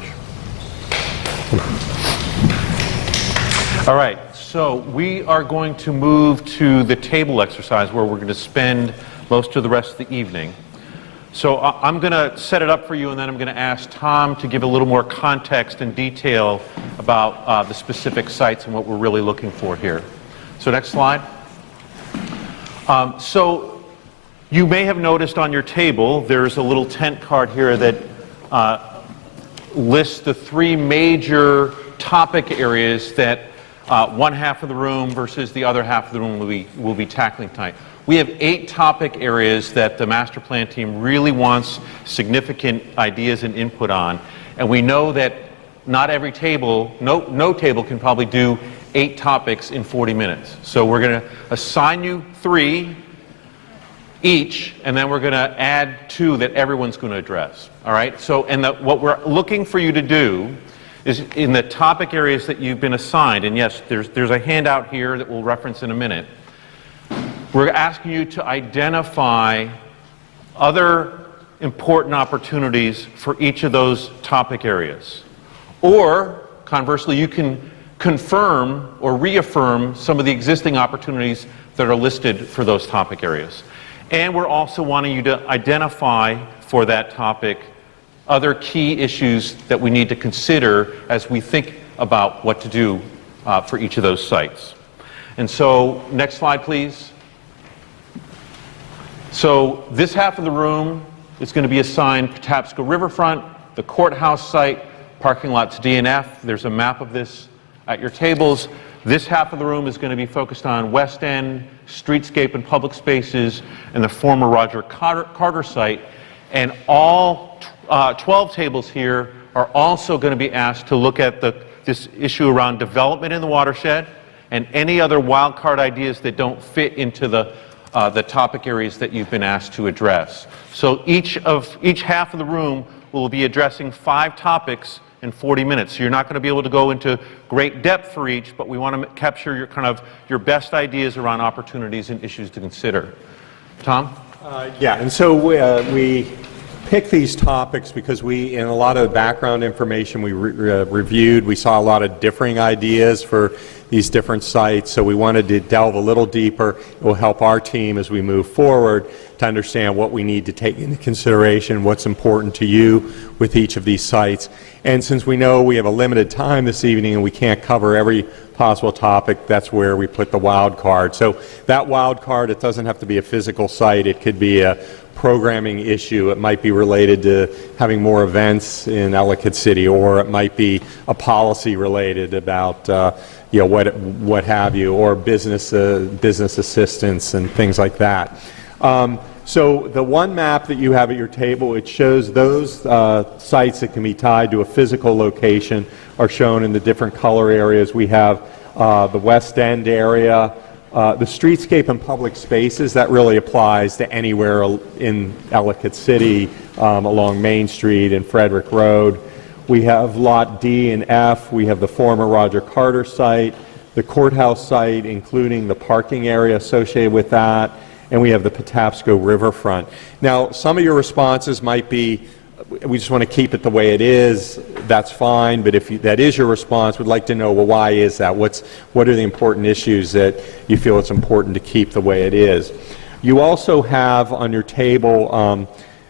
All right, so we are going to move to the table exercise where we're going to spend most of the rest of the evening. So I'm going to set it up for you, and then I'm going to ask Tom to give a little more context and detail about the specific sites and what we're really looking for here. So next slide. So you may have noticed on your table there's a little tent card here that lists the three major topic areas that one half of the room versus the other half of the room will be tackling tonight. We have 8 topic areas that the master plan team really wants significant ideas and input on, and we know that not every table, no table can probably do 8 topics in 40 minutes. So we're going to assign you 3 each, and then we're going to add 2 that everyone's going to address. All right? So, and what we're looking for you to do is in the topic areas that you've been assigned, and yes, there's a handout here that we'll reference in a minute. We're asking you to identify other important opportunities for each of those topic areas. Or, conversely, you can confirm or reaffirm some of the existing opportunities that are listed for those topic areas. And we're also wanting you to identify for that topic other key issues that we need to consider as we think about what to do for each of those sites. And so, next slide, please. So this half of the room is going to be assigned Patapsco Riverfront, the courthouse site, parking lots D and F. There's a map of this at your tables. This half of the room is going to be focused on West End, streetscape and public spaces, and the former Roger Carter site. And all 12 tables here are also going to be asked to look at this issue around development in the watershed and any other wildcard ideas that don't fit into the topic areas that you've been asked to address. So each half of the room will be addressing 5 topics in 40 minutes. So you're not going to be able to go into great depth for each, but we want to capture your best ideas around opportunities and issues to consider. Tom? Yeah, and so we picked these topics because in a lot of the background information we reviewed, we saw a lot of differing ideas for these different sites, so we wanted to delve a little deeper. It will help our team as we move forward to understand what we need to take into consideration, what's important to you with each of these sites. And since we know we have a limited time this evening and we can't cover every possible topic, that's where we put the wild card. So that wild card, it doesn't have to be a physical site, it could be a programming issue. It might be related to having more events in Ellicott City, or it might be a policy related about what have you, or business assistance and things like that. So the one map that you have at your table, it shows those sites that can be tied to a physical location are shown in the different color areas. We have the West End area, the streetscape and public spaces. That really applies to anywhere in Ellicott City, along Main Street and Frederick Road. We have Lot D and F. We have the former Roger Carter site, the courthouse site, including the parking area associated with that, and we have the Patapsco Riverfront. Now, some of your responses might be, we just want to keep it the way it is. That's fine, but if that is your response, we'd like to know, well, why is that? What are the important issues that you feel it's important to keep the way it is? You also have on your table,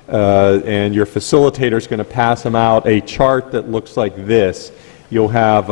and your facilitator is going to pass them out, a chart that looks like this. You'll have,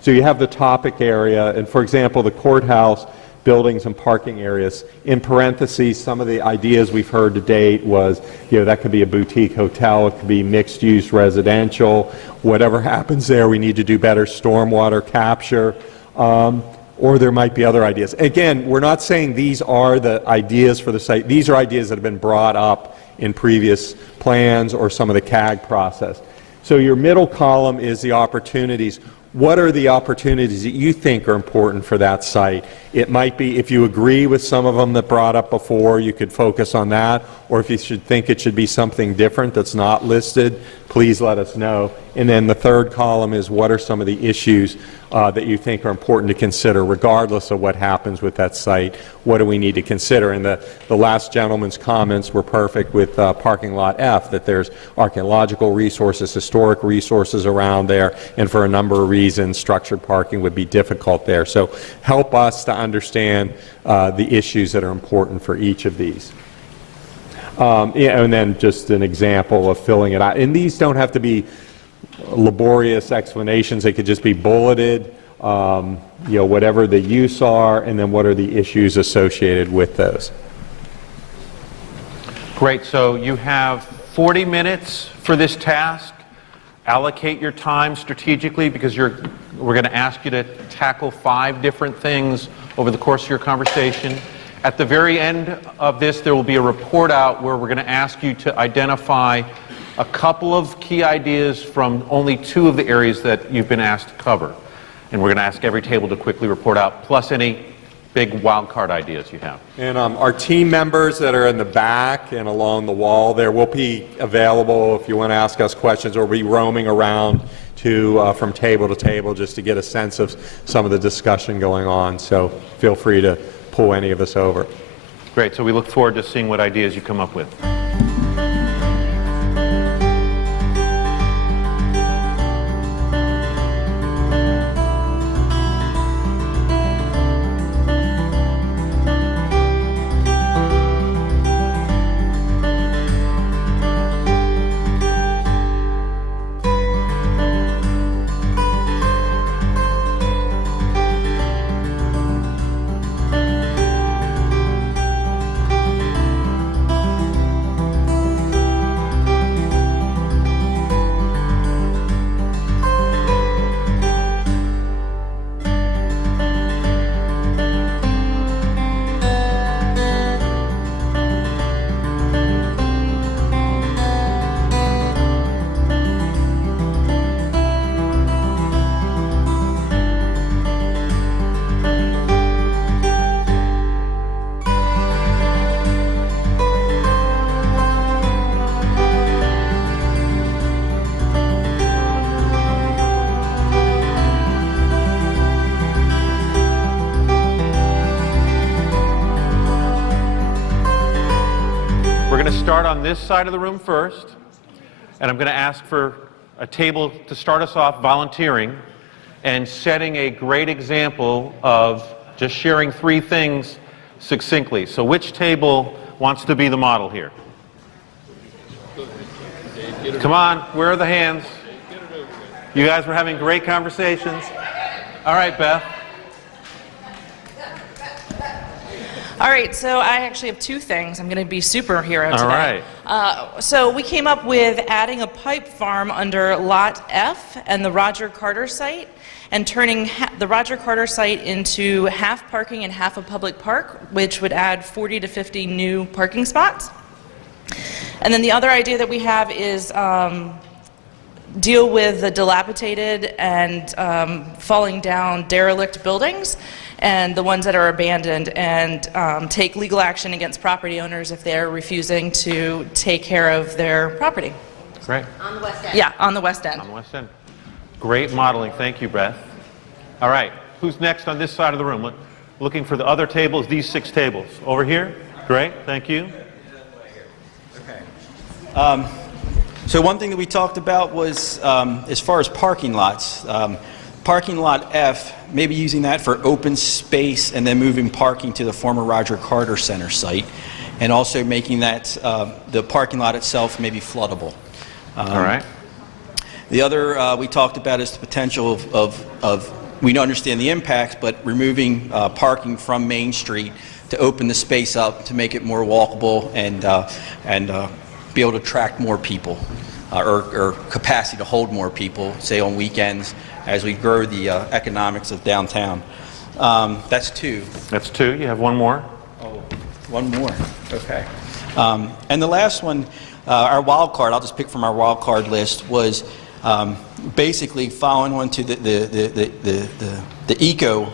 so you have the topic area, and for example, the courthouse, buildings and parking areas. In parentheses, some of the ideas we've heard to date was, that could be a boutique hotel, it could be mixed-use residential. Whatever happens there, we need to do better stormwater capture, or there might be other ideas. Again, we're not saying these are the ideas for the site. These are ideas that have been brought up in previous plans or some of the CAG process. So your middle column is the opportunities. What are the opportunities that you think are important for that site? It might be, if you agree with some of them that brought up before, you could focus on that, or if you think it should be something different that's not listed, please let us know. And then the third column is what are some of the issues that you think are important to consider regardless of what happens with that site. What do we need to consider? And the last gentleman's comments were perfect with parking lot F, that there's archaeological resources, historic resources around there, and for a number of reasons structured parking would be difficult there. So help us to understand the issues that are important for each of these. Yeah, and then just an example of filling it out. And these don't have to be laborious explanations. They could just be bulleted, whatever the use are, and then what are the issues associated with those. Great. So you have 40 minutes for this task. Allocate your time strategically because we're going to ask you to tackle 5 different things over the course of your conversation. At the very end of this, there will be a report out where we're going to ask you to identify a couple of key ideas from only 2 of the areas that you've been asked to cover. And we're going to ask every table to quickly report out, plus any big wildcard ideas you have. And our team members that are in the back and along the wall there will be available if you want to ask us questions, or be roaming around from table to table just to get a sense of some of the discussion going on. So feel free to pull any of us over. Great. So we look forward to seeing what ideas you come up with. Start on this side of the room first, and I'm going to ask for a table to start us off volunteering and setting a great example of just sharing 3 things succinctly. So which table wants to be the model here? Come on, where are the hands? You guys were having great conversations. All right, Beth. All right, so I actually have 2 things. I'm going to be superhero today. All right. So we came up with adding a pipe farm under Lot F and the Roger Carter site, and turning the Roger Carter site into half parking and half a public park, which would add 40 to 50 new parking spots. And then the other idea that we have is deal with the dilapidated and falling down derelict buildings and the ones that are abandoned, and take legal action against property owners if they're refusing to take care of their property. Great. On the west end. Yeah, on the west end. On the west end. Great modeling. Thank you, Beth. All right. Who's next on this side of the room? Looking for the other tables, these 6 tables. Over here? Great. Thank you. Okay. So one thing that we talked about was as far as parking lots. Parking lot F, maybe using that for open space and then moving parking to the former Roger Carter Center site, and also making that the parking lot itself maybe floodable. All right. The other we talked about is the potential of we don't understand the impacts, but removing parking from Main Street to open the space up to make it more walkable and be able to attract more people or capacity to hold more people, say on weekends, as we grow the economics of downtown. That's 2. That's 2. You have 1 more? Oh, 1 more. Okay. And the last one, our wild card, I'll just pick from our wild card list, was basically following on to the eco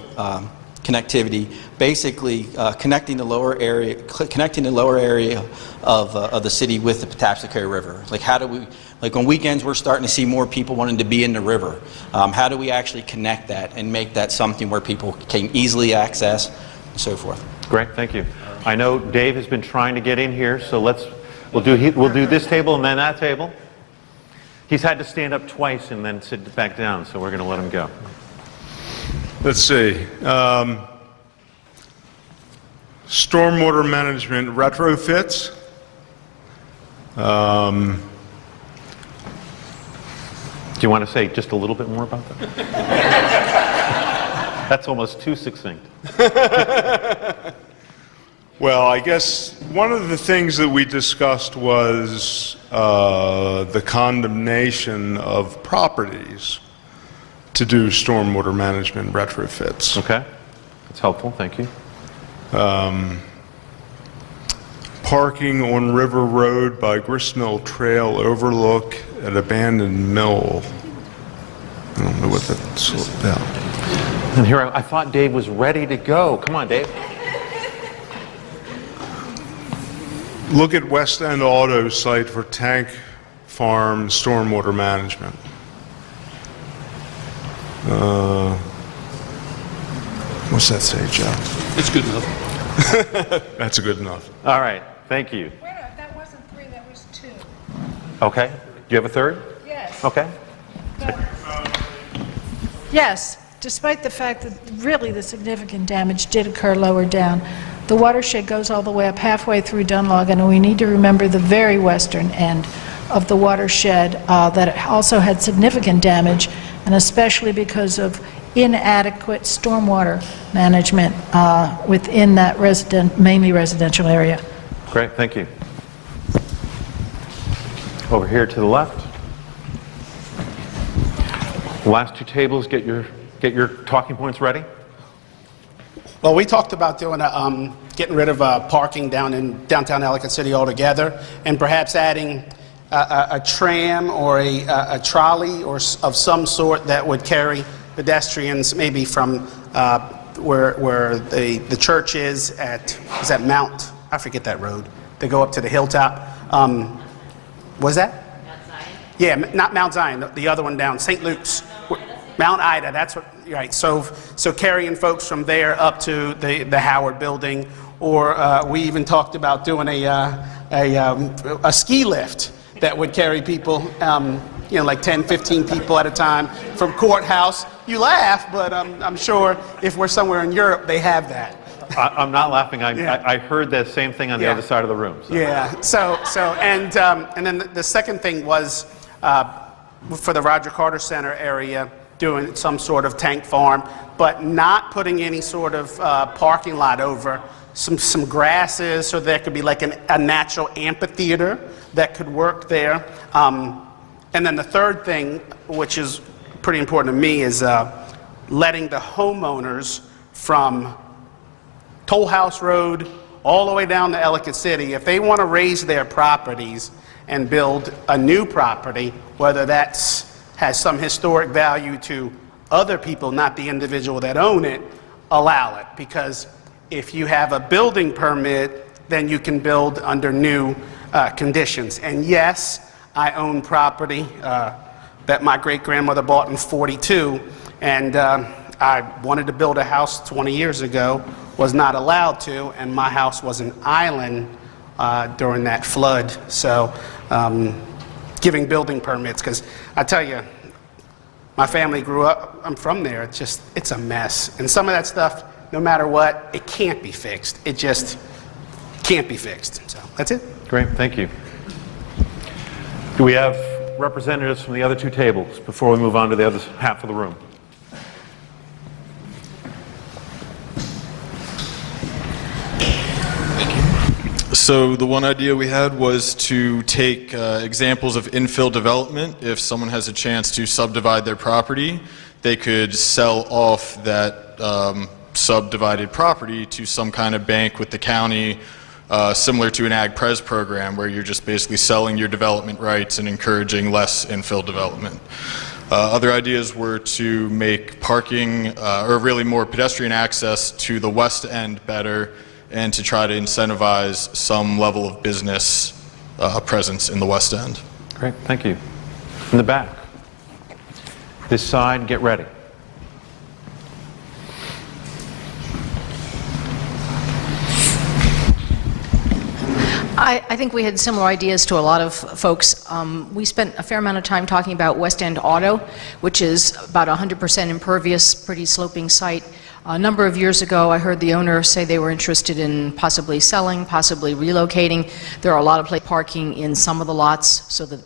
connectivity, basically connecting the lower area of the city with the Patapsco River. Like, how do we, like on weekends we're starting to see more people wanting to be in the river. How do we actually connect that and make that something where people can easily access and so forth? Great, thank you. I know Dave has been trying to get in here, so we'll do this table and then that table. He's had to stand up twice and then sit back down, so we're going to let him go. Let's see. Stormwater management retrofits. Do you want to say just a little bit more about that? That's almost too succinct. Well, I guess one of the things that we discussed was the condemnation of properties to do stormwater management retrofits. Okay, that's helpful, thank you. Parking on River Road by Gristmill Trail overlook at abandoned mill. I don't know what that's all about. And here, I thought Dave was ready to go. Come on, Dave. Look at West End Auto site for tank farm stormwater management. What's that say, Joe? It's good enough. That's good enough. All right, thank you. Wait, that wasn't 3, that was 2. Okay, do you have a third? Yes. Okay. Yes, despite the fact that really the significant damage did occur lower down, the watershed goes all the way up halfway through Dunlog, and we need to remember the very western end of the watershed that also had significant damage, and especially because of inadequate stormwater management within that mainly residential area. Great, thank you. Over here to the left. The last two tables, get your talking points ready. Well, we talked about doing getting rid of parking down in downtown Ellicott City altogether, and perhaps adding a tram or a trolley or of some sort that would carry pedestrians, maybe from where the church is that Mount? I forget that road. They go up to the hilltop. Was that? Mount Zion. Yeah, not Mount Zion. The other one down, St. Luke's. Mount Ida. That's what. Right. So carrying folks from there up to the Howard Building, or we even talked about doing a ski lift that would carry people, like 10, 15 people at a time from courthouse. You laugh, but I'm sure if we're somewhere in Europe, they have that. I'm not laughing. I heard the same thing on the other side of the room. So. Yeah. And then the second thing was for the Roger Carter Center area, doing some sort of tank farm, but not putting any sort of parking lot over. Some grasses, so there could be like a natural amphitheater that could work there. And then the third thing, which is pretty important to me, is letting the homeowners from Toll House Road all the way down to Ellicott City, if they want to raise their properties and build a new property, whether that's has some historic value to other people, not the individual that own it, allow it. Because if you have a building permit, then you can build under new conditions. And yes, I own property that my great-grandmother bought in '42, and I wanted to build a house 20 years ago, was not allowed to, and my house was an island during that flood. So giving building permits, because I tell you, my family grew up, I'm from there, it's a mess. And some of that stuff, no matter what, it can't be fixed. It just can't be fixed. So that's it. Great, thank you. Do we have representatives from the other two tables before we move on to the other half of the room? So the one idea we had was to take examples of infill development. If someone has a chance to subdivide their property, they could sell off that subdivided property to some kind of bank with the county, similar to an ag-pres program where you're just basically selling your development rights and encouraging less infill development. Other ideas were to make parking, or really more pedestrian access to the west end better, and to try to incentivize some level of business presence in the west end. Great, thank you. In the back. This side, get ready. I think we had similar ideas to a lot of folks. We spent a fair amount of time talking about West End Auto, which is about 100% impervious, pretty sloping site. A number of years ago, I heard the owner say they were interested in possibly selling, possibly relocating. There are a lot of parking in some of the lots, so that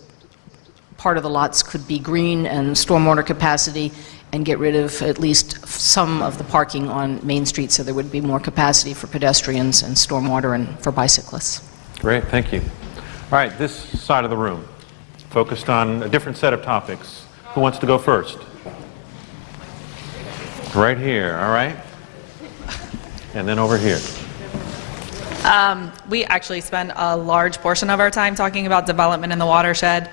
part of the lots could be green and stormwater capacity, and get rid of at least some of the parking on Main Street so there would be more capacity for pedestrians and stormwater and for bicyclists. Great, thank you. All right, this side of the room, focused on a different set of topics. Who wants to go first? Right here, all right. And then over here. We actually spend a large portion of our time talking about development in the watershed.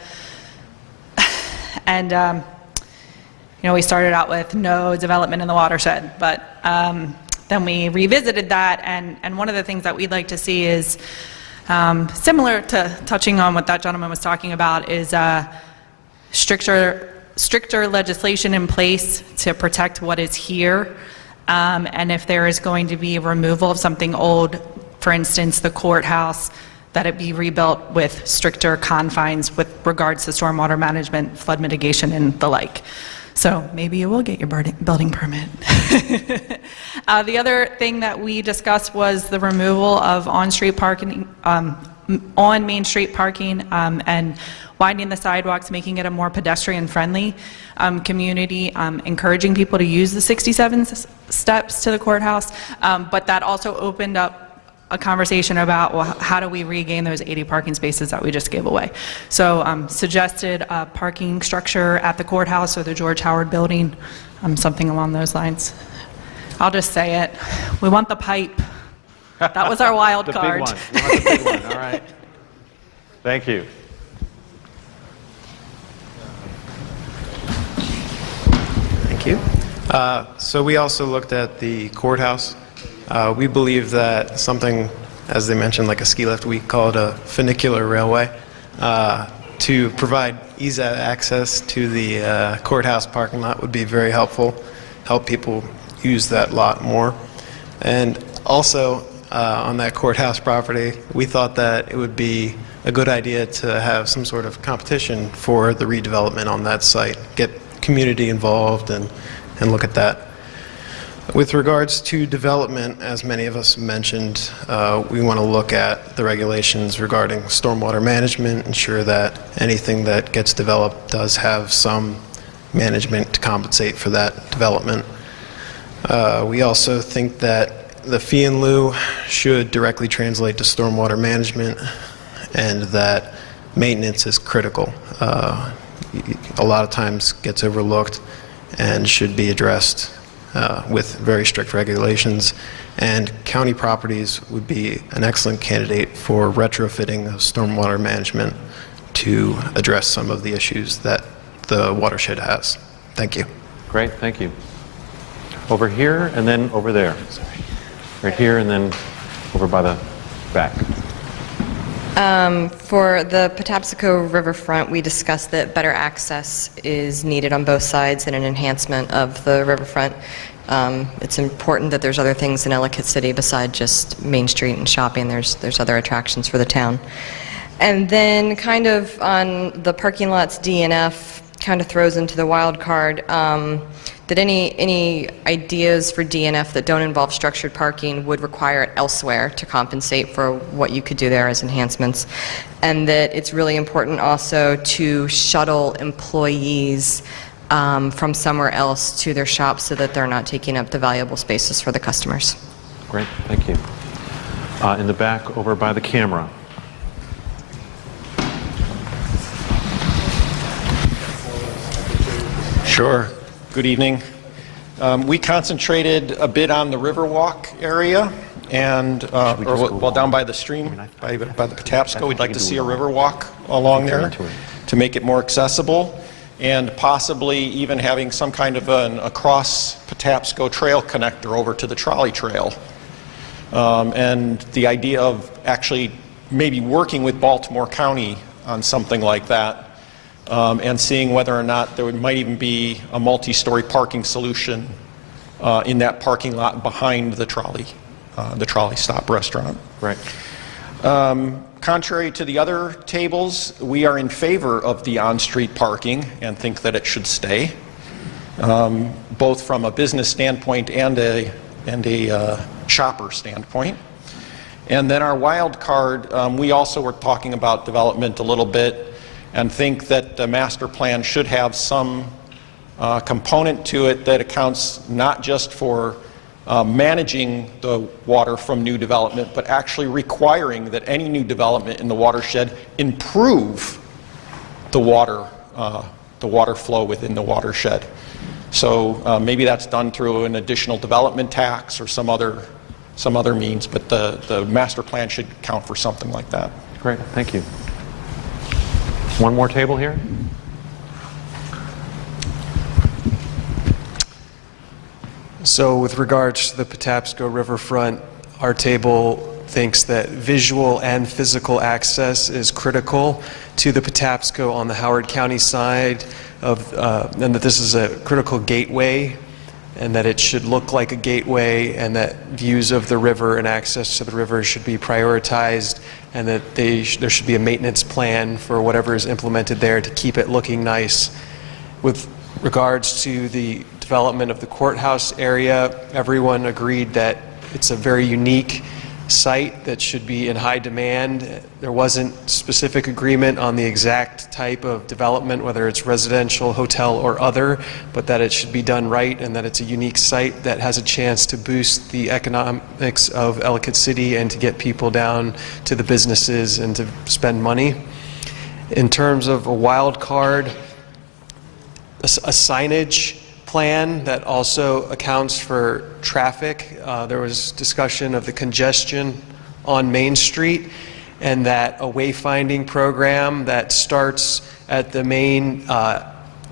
And, you know, we started out with no development in the watershed, but then we revisited that, and one of the things that we'd like to see is, similar to touching on what that gentleman was talking about, is stricter legislation in place to protect what is here. And if there is going to be a removal of something old, for instance, the courthouse, that it be rebuilt with stricter confines with regards to stormwater management, flood mitigation, and the like. So maybe you will get your building permit. The other thing that we discussed was the removal of on-street parking, on Main Street parking, and widening the sidewalks, making it a more pedestrian-friendly community, encouraging people to use the 67 steps to the courthouse. But that also opened up a conversation about, well, how do we regain those 80 parking spaces that we just gave away? So suggested parking structure at the courthouse or the George Howard building, something along those lines. I'll just say it. We want the pipe. That was our wild card. The big one. We want the big one. All right. Thank you. Thank you. So we also looked at the courthouse. We believe that something, as they mentioned, like a ski lift, we call it a funicular railway, to provide ease of access to the courthouse parking lot would be very helpful, help people use that lot more. And also, on that courthouse property, we thought that it would be a good idea to have some sort of competition for the redevelopment on that site, get community involved and look at that. With regards to development, as many of us mentioned, we want to look at the regulations regarding stormwater management, ensure that anything that gets developed does have some management to compensate for that development. We also think that the fee in lieu should directly translate to stormwater management, and that maintenance is critical. A lot of times gets overlooked and should be addressed with very strict regulations, and county properties would be an excellent candidate for retrofitting of stormwater management to address some of the issues that the watershed has. Thank you. Great, thank you. Over here and then over there. Right here and then over by the back. For the Patapsco riverfront, we discussed that better access is needed on both sides and an enhancement of the riverfront. It's important that there's other things in Ellicott City besides just Main Street and shopping. There's other attractions for the town. And then kind of on the parking lots, DNF kind of throws into the wild card. Did any ideas for DNF that don't involve structured parking would require it elsewhere to compensate for what you could do there as enhancements? And that it's really important also to shuttle employees from somewhere else to their shops so that they're not taking up the valuable spaces for the customers. Great, thank you. In the back over by the camera. Sure. Good evening. We concentrated a bit on the Riverwalk area and down by the stream, by the Patapsco. We'd like to see a Riverwalk along there to make it more accessible. and possibly even having some kind of an across Patapsco trail connector over to the trolley trail. And the idea of actually maybe working with Baltimore County on something like that, and seeing whether or not there might even be a multi-story parking solution in that parking lot behind the trolley stop restaurant. Right. Contrary to the other tables, we are in favor of the on-street parking and think that it should stay, both from a business standpoint and a shopper standpoint. And then our wild card, we also were talking about development a little bit and think that the master plan should have some component to it that accounts not just for managing the water from new development, but actually requiring that any new development in the watershed improve the water flow within the watershed. So maybe that's done through an additional development tax or some other means, but the master plan should count for something like that. Great, thank you. One more table here. So with regards to the Patapsco riverfront, our table thinks that visual and physical access is critical to the Patapsco on the Howard County side of, and that this is a critical gateway, and that it should look like a gateway, and that views of the river and access to the river should be prioritized, and that there should be a maintenance plan for whatever is implemented there to keep it looking nice. With regards to the development of the courthouse area, everyone agreed that it's a very unique site that should be in high demand. There wasn't specific agreement on the exact type of development, whether it's residential, hotel, or other, but that it should be done right and that it's a unique site that has a chance to boost the economics of Ellicott City and to get people down to the businesses and to spend money. In terms of a wild card, a signage plan that also accounts for traffic. There was discussion of the congestion on Main Street, and that a wayfinding program that starts at the main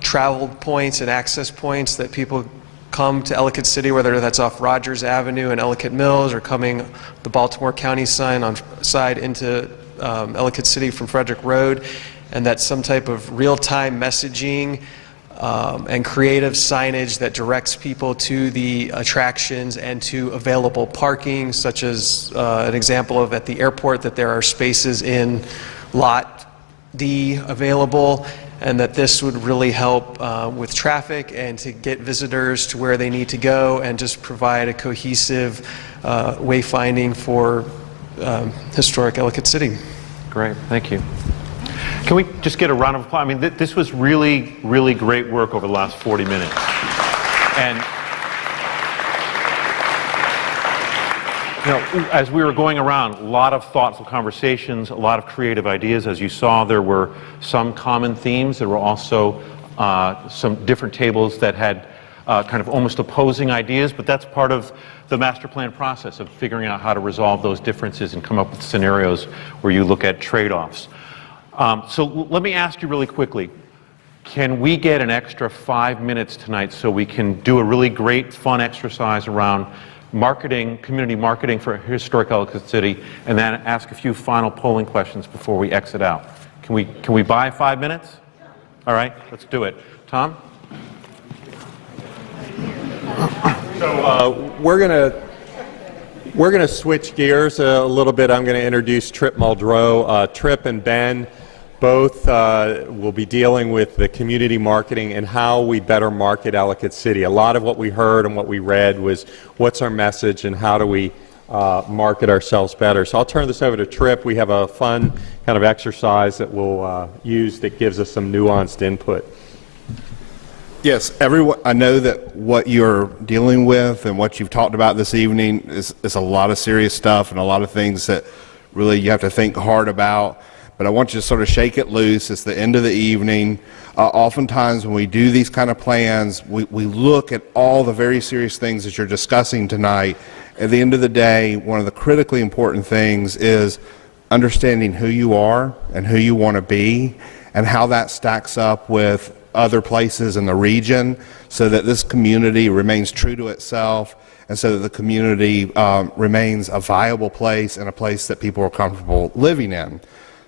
travel points and access points that people come to Ellicott City, whether that's off Rogers Avenue and Ellicott Mills or coming the Baltimore County side into Ellicott City from Frederick Road, and that some type of real-time messaging and creative signage that directs people to the attractions and to available parking, such as an example of at the airport that there are spaces in Lot D available, and that this would really help with traffic and to get visitors to where they need to go and just provide a cohesive wayfinding for historic Ellicott City. Great, thank you. Can we just get a round of applause? I mean, this was really, really great work over the last 40 minutes. And, you know, as we were going around, a lot of thoughtful conversations, a lot of creative ideas. As you saw, there were some common themes. There were also some different tables that had kind of almost opposing ideas, but that's part of the master plan process of figuring out how to resolve those differences and come up with scenarios where you look at trade-offs. So let me ask you really quickly, can we get an extra 5 minutes tonight so we can do a really great fun exercise around marketing, community marketing for historic Ellicott City, and then ask a few final polling questions before we exit out? Can we buy 5 minutes? All right, let's do it. Tom? So we're gonna switch gears a little bit. I'm going to introduce Trip Muldrow. Trip and Ben both will be dealing with the community marketing and how we better market Ellicott City. A lot of what we heard and what we read was what's our message and how do we market ourselves better. So I'll turn this over to Trip. We have a fun kind of exercise that we'll use that gives us some nuanced input. Yes, everyone. I know that what you're dealing with and what you've talked about this evening is a lot of serious stuff and a lot of things that really you have to think hard about. But I want you to sort of shake it loose. It's the end of the evening. Oftentimes when we do these kind of plans, we look at all the very serious things that you're discussing tonight. At the end of the day, one of the critically important things is understanding who you are and who you want to be and how that stacks up with other places in the region so that this community remains true to itself and so that the community remains a viable place and a place that people are comfortable living in.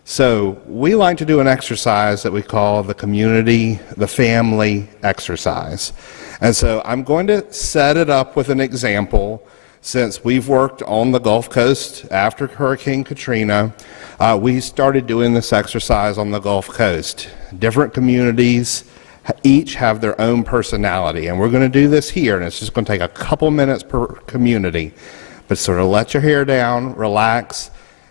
So we like to do an exercise that we call the community, the family exercise. And so I'm going to set it up with an example. Since we've worked on the Gulf Coast after Hurricane Katrina, we started doing this exercise on the Gulf Coast. Different communities each have their own personality, and we're going to do this here, and it's just going to take a couple minutes per community. But sort of let your hair down, relax.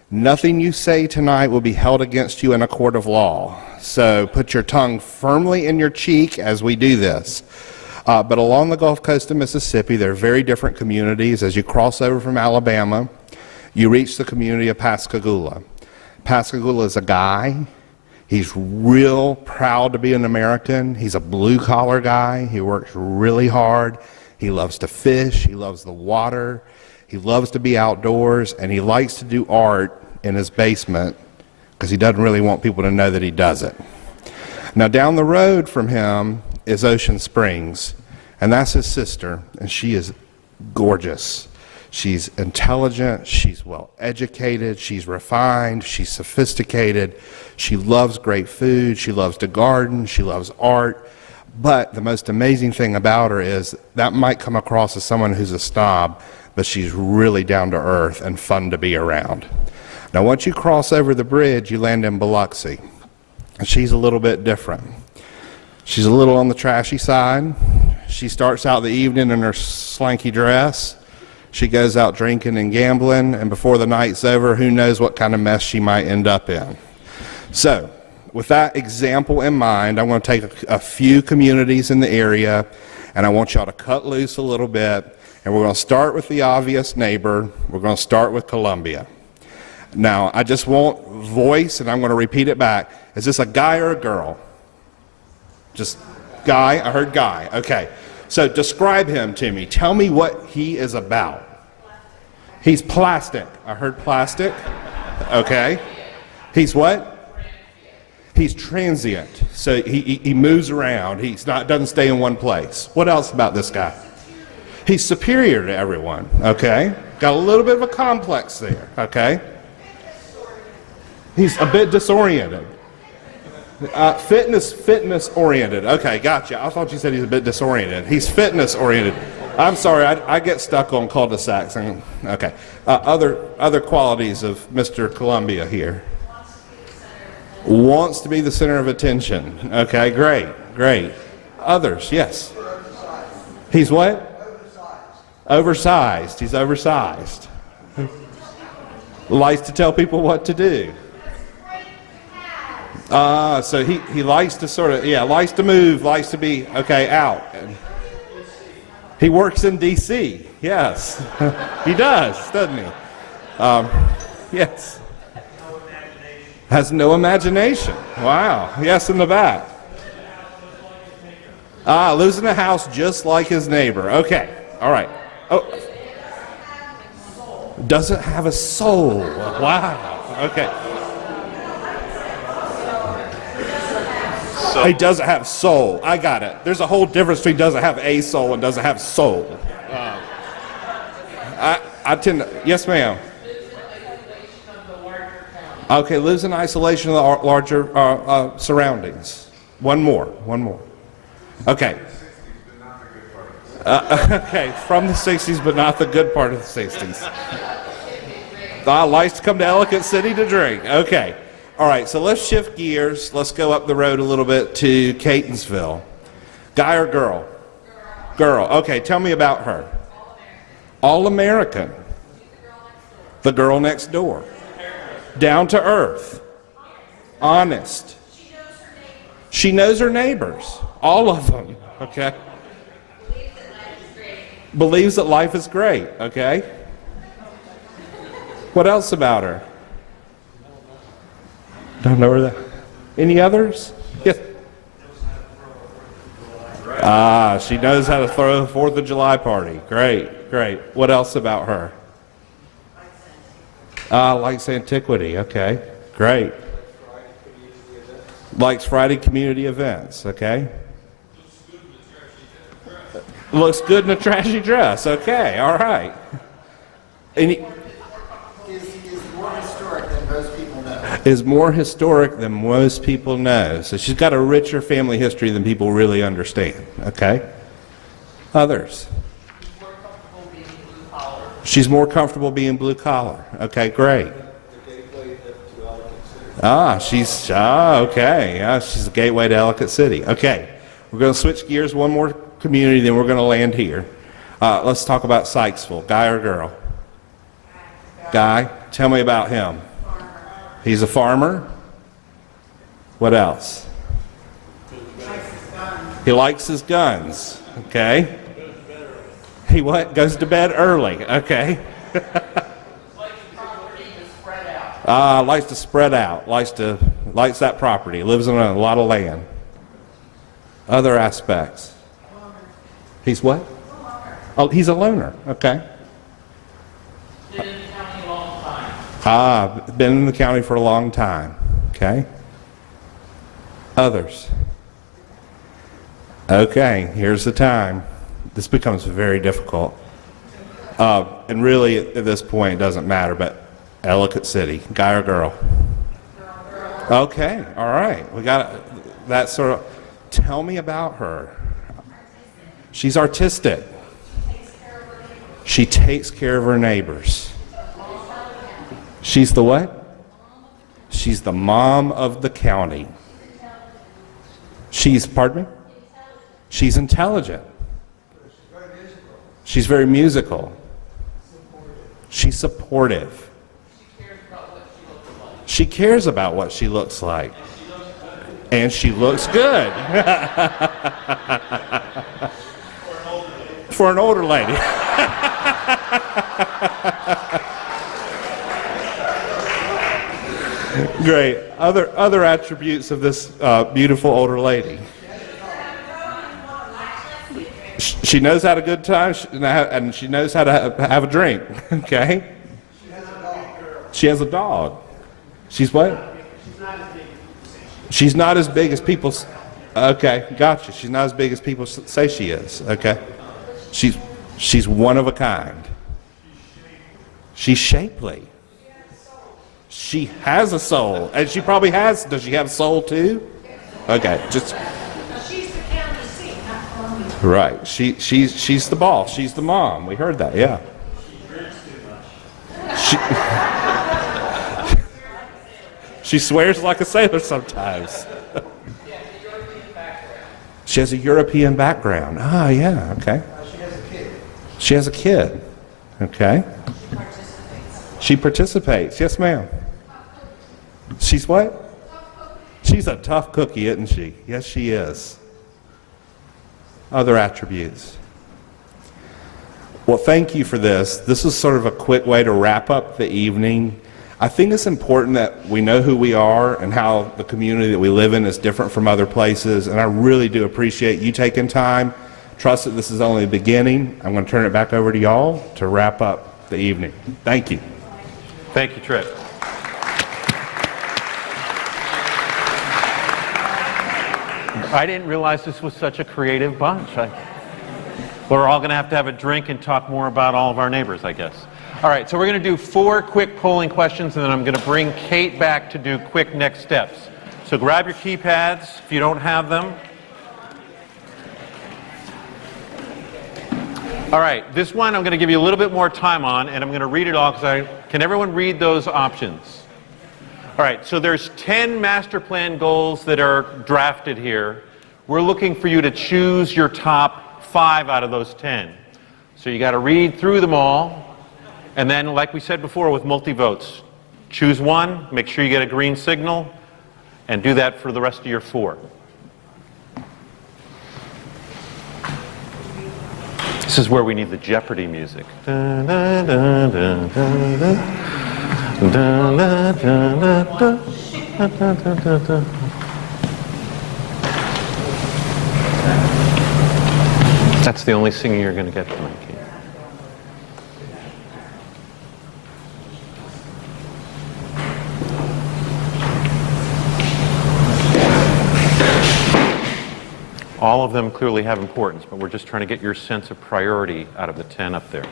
Nothing you say tonight will be held against you in a court of law. So put your tongue firmly in your cheek as we do this. But along the Gulf Coast of Mississippi, there are very different communities. As you cross over from Alabama, you reach the community of Pascagoula. Pascagoula is a guy. He's real proud to be an American. He's a blue-collar guy. He works really hard. He loves to fish. He loves the water. He loves to be outdoors, and he likes to do art in his basement because he doesn't really want people to know that he does it. Now, down the road from him is Ocean Springs, and that's his sister, and she is gorgeous. She's intelligent, she's well educated, she's refined, she's sophisticated, she loves great food, she loves to garden, she loves art. But the most amazing thing about her is that might come across as someone who's a snob, but she's really down to earth and fun to be around. Now, once you cross over the bridge, you land in Biloxi. And she's a little bit different. She's a little on the trashy side. She starts out the evening in her slanky dress. She goes out drinking and gambling, and before the night's over, who knows what kind of mess she might end up in. So, with that example in mind, I'm going to take a few communities in the area, and I want y'all to cut loose a little bit. And we're going to start with the obvious neighbor. We're going to start with Columbia. Now, I just want voice, and I'm going to repeat it back. Is this a guy or a girl? Just guy? I heard guy. Okay. So describe him to me. Tell me what he is about. He's plastic. I heard plastic. Okay. He's what? He's transient. So he moves around. Doesn't stay in one place. What else about this guy? He's superior to everyone, okay? Got a little bit of a complex there, okay? He's a bit disoriented. Fitness oriented. Okay, gotcha. I thought you said he's a bit disoriented. He's fitness oriented. I'm sorry, I get stuck on cul-de-sacs. Okay. Other qualities of Mr. Columbia here. Wants to be the center of attention. Okay, great. Others, yes. He's what? Oversized. He's oversized. Likes to tell people what to do. So he likes to sort of, likes to move, likes to be, out. He works in D.C., yes. He does, doesn't he? Yes. Has no imagination. Wow. Yes, in the back. Lives in a house just like his neighbor. Okay, all right. Oh, doesn't have a soul. Wow. Okay. He doesn't have soul. I got it. There's a whole difference between doesn't have a soul and doesn't have soul. I tend to, yes, ma'am. Okay, lives in isolation of the larger surroundings. One more. Okay. Okay, from the 60s, but not the good part of the 60s. Likes to come to Ellicott City to drink. Okay. All right, so let's shift gears. Let's go up the road a little bit to Catonsville. Guy or girl? Girl. Okay, tell me about her. All-American. The girl next door. Down to earth. Honest. She knows her neighbors. All of them. Okay. Believes that life is great. Okay. What else about her? Don't know her. Any others? Yes. She knows how to throw a 4th of July party. Great. What else about her? Likes antiquity. Okay. Great. Likes Friday community events. Okay. Looks good in a trashy dress. Okay, all right. Any, is more historic than most people know. So she's got a richer family history than people really understand. Okay? Others? She's more comfortable being blue collar. Okay, great. Okay. She's the gateway to Ellicott City. Okay, we're going to switch gears one more community, then we're going to land here. Let's talk about Sykesville. Guy or girl? Guy. Tell me about him. He's a farmer. What else? He likes his guns. Okay. He what? Goes to bed early. Okay. Likes to spread out. Likes that property. Lives on a lot of land. Other aspects. He's what? Oh, he's a loner. Okay. Been in the county for a long time. Okay. Others. Okay, here's the time. This becomes very difficult. And really, at this point, it doesn't matter, but Ellicott City, guy or girl? Okay, all right. We got that sort of. Tell me about her. She's artistic. She takes care of her neighbors. She's the what? She's the mom of the county. Pardon me? She's intelligent. She's very musical. She's supportive. She cares about what she looks like. And she looks good. For an older lady. Great. Other attributes of this beautiful older lady. She knows how to good time, and she knows how to have a drink. Okay. She has a dog. She's what? She's not as big as people. Okay, gotcha. She's not as big as people say she is. Okay. She's one of a kind. She's shapely. She has a soul, and she probably has. Does she have a soul too? Okay, just. She's the county seat, not Columbia. Right. She's the boss. She's the mom. We heard that. Yeah. She swears like a sailor sometimes. She has a European background. Ah, yeah. Okay. She has a kid. Okay. She participates. Yes, ma'am. She's what? She's a tough cookie, isn't she? Yes, she is. Other attributes. Well, thank you for this. This is sort of a quick way to wrap up the evening. I think it's important that we know who we are and how the community that we live in is different from other places, and I really do appreciate you taking time. Trust that this is only the beginning. I'm going to turn it back over to y'all to wrap up the evening. Thank you. Thank you, Trip. I didn't realize this was such a creative bunch. We're all going to have a drink and talk more about all of our neighbors, I guess. All right, so we're going to do 4 quick polling questions, and then I'm going to bring Kate back to do quick next steps. So grab your keypads if you don't have them. All right, this one I'm going to give you a little bit more time on, and I'm going to read it all because can everyone read those options? All right, so there's 10 master plan goals that are drafted here. We're looking for you to choose your top 5 out of those 10. So you got to read through them all, and then, like we said before, with multi-votes, choose one, make sure you get a green signal, and do that for the rest of your 4. This is where we need the Jeopardy music. Dun, dun, dun, dun, dun, dun. Dun, dun, dun, dun, dun, dun, dun, dun, dun. That's the only singing you're going to get tonight, Kate. All of them clearly have importance, but we're just trying to get your sense of priority out of the 10 up there.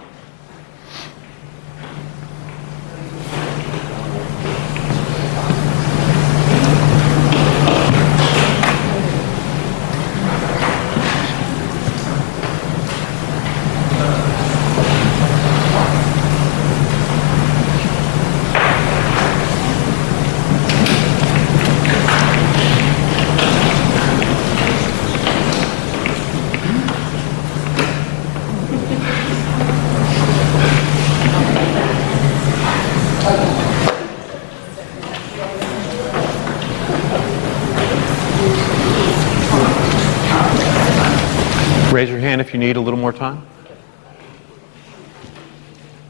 Raise your hand if you need a little more time.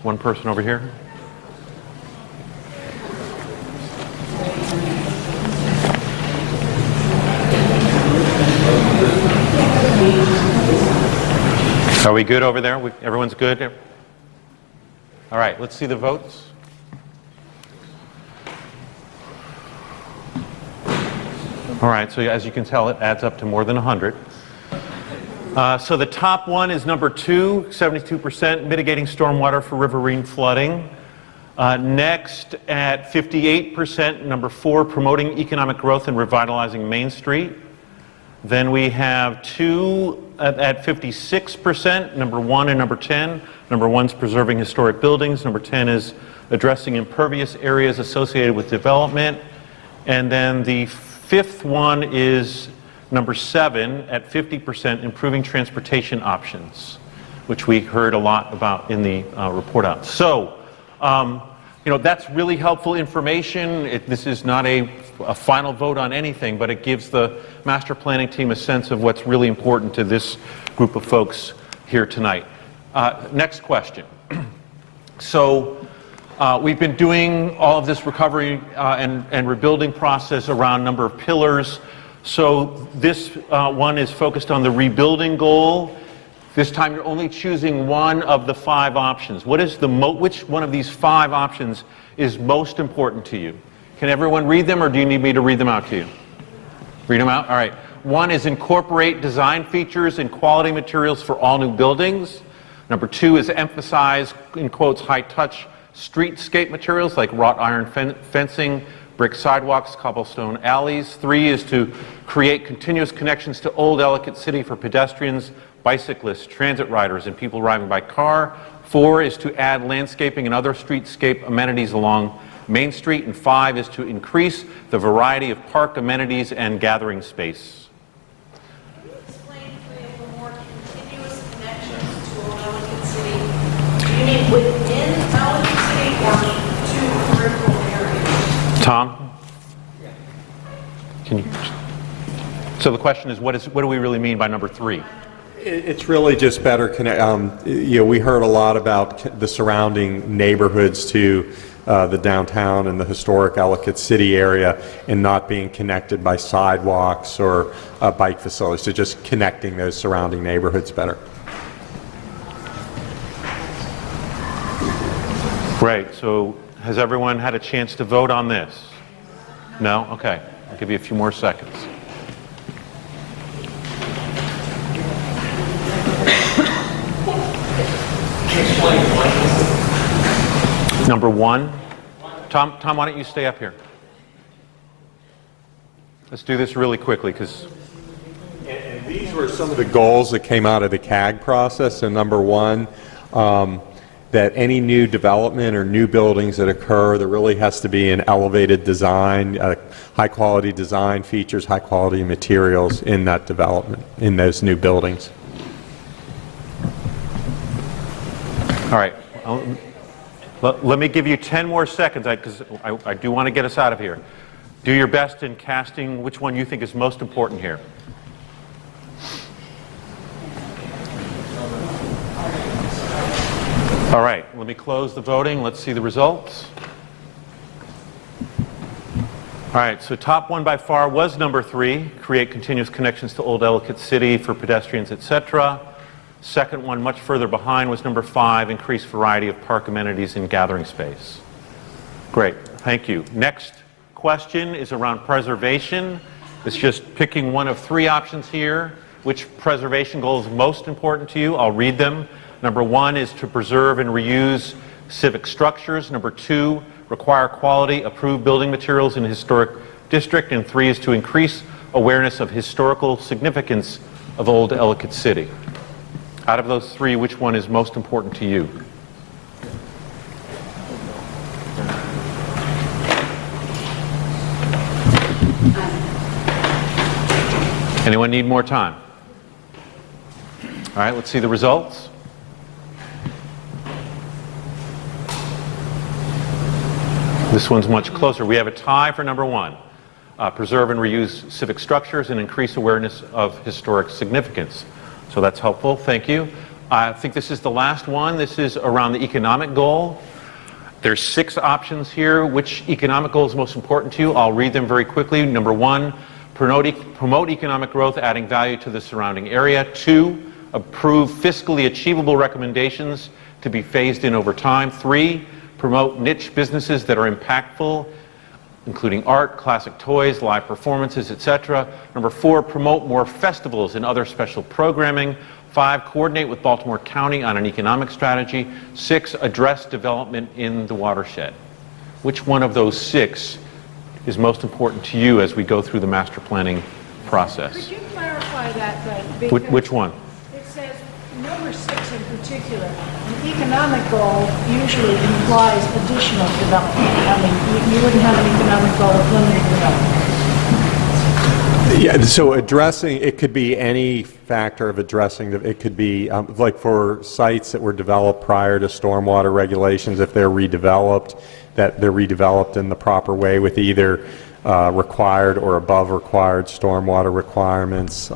One person over here. Are we good over there? Everyone's good? All right, let's see the votes. All right, so as you can tell, it adds up to more than 100. So the top one is number 2, 72%, mitigating stormwater for riverine flooding. Next at 58%, number 4, promoting economic growth and revitalizing Main Street. Then we have 2 at 56%, number 1 and number 10. Number 1 is preserving historic buildings. Number 10 is addressing impervious areas associated with development. And then the 5th one is number 7 at 50%, improving transportation options, which we heard a lot about in the report out. So, that's really helpful information. This is not a final vote on anything, but it gives the master planning team a sense of what's really important to this group of folks here tonight. Next question. So, we've been doing all of this recovery and rebuilding process around a number of pillars. So this one is focused on the rebuilding goal. This time you're only choosing one of the 5 options. Which one of these 5 options is most important to you? Can everyone read them, or do you need me to read them out to you? Read them out? All right. 1 is incorporate design features and quality materials for all new buildings. Number 2 is emphasize, in quotes, high-touch streetscape materials like wrought iron fencing, brick sidewalks, cobblestone alleys. 3 is to create continuous connections to Old Ellicott City for pedestrians, bicyclists, transit riders, and people arriving by car. 4 is to add landscaping and other streetscape amenities along Main Street. And 5 is to increase the variety of park amenities and gathering space. Can you explain for more continuous connections to Old Ellicott City? Do you mean within Ellicott City or to peripheral areas? Tom? Can you? So the question is, what do we really mean by number 3? It's really just better connect. We heard a lot about the surrounding neighborhoods to the downtown and the historic Ellicott City area, and not being connected by sidewalks or bike facilities. So just connecting those surrounding neighborhoods better. Right. So has everyone had a chance to vote on this? No? Okay. I'll give you a few more seconds. Number 1. Tom, why don't you stay up here? Let's do this really quickly, because... And these were some of the goals that came out of the CAG process. And number 1, that any new development or new buildings that occur, there really has to be an elevated design, high quality design features, high quality materials in that development, in those new buildings. All right. Let me give you 10 more seconds, because I do want to get us out of here. Do your best in casting which one you think is most important here. All right, let me close the voting. Let's see the results. All right, so top one by far was number 3, create continuous connections to Old Ellicott City for pedestrians, etc. Second one, much further behind, was number 5, increase variety of park amenities and gathering space. Great, thank you. Next question is around preservation. It's just picking one of 3 options here. which preservation goal is most important to you. I'll read them. Number 1 is to preserve and reuse civic structures. Number 2, require quality approved building materials in the historic district. And 3 is to increase awareness of historical significance of Old Ellicott City. Out of those 3, which one is most important to you? Anyone need more time? All right, let's see the results. This one's much closer. We have a tie for number 1. Preserve and reuse civic structures and increase awareness of historic significance. So that's helpful. Thank you. I think this is the last one. This is around the economic goal. There's 6 options here. Which economic goal is most important to you? I'll read them very quickly. Number 1, promote economic growth, adding value to the surrounding area. 2, approve fiscally achievable recommendations to be phased in over time. 3, promote niche businesses that are impactful, including art, classic toys, live performances, etc. Number 4, promote more festivals and other special programming. 5, coordinate with Baltimore County on an economic strategy. 6, address development in the watershed. Which one of those 6 is most important to you as we go through the master planning process? Could you clarify that? Because Which one? it says number 6 in particular. An economic goal usually implies additional development. I mean, you wouldn't have an economic goal of limited development. Yeah, so addressing, it could be any factor of addressing, it could be like for sites that were developed prior to stormwater regulations, if they're redeveloped, that they're redeveloped in the proper way with either required or above required stormwater requirements.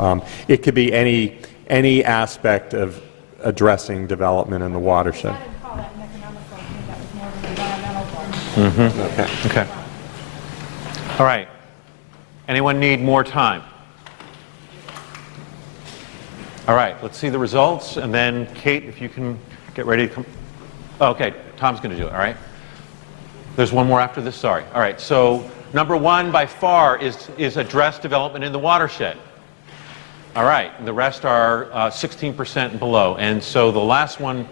It could be any aspect of addressing development in the watershed. I didn't call that an economic goal. I think that was more of an environmental goal. Okay. All right. Anyone need more time? All right, let's see the results, and then Kate, if you can get ready to come. Oh, okay, Tom's going to do it, all right? There's one more after this, sorry. All right, so number 1 by far is address development in the watershed. All right, the rest are 16% and below, and so the last one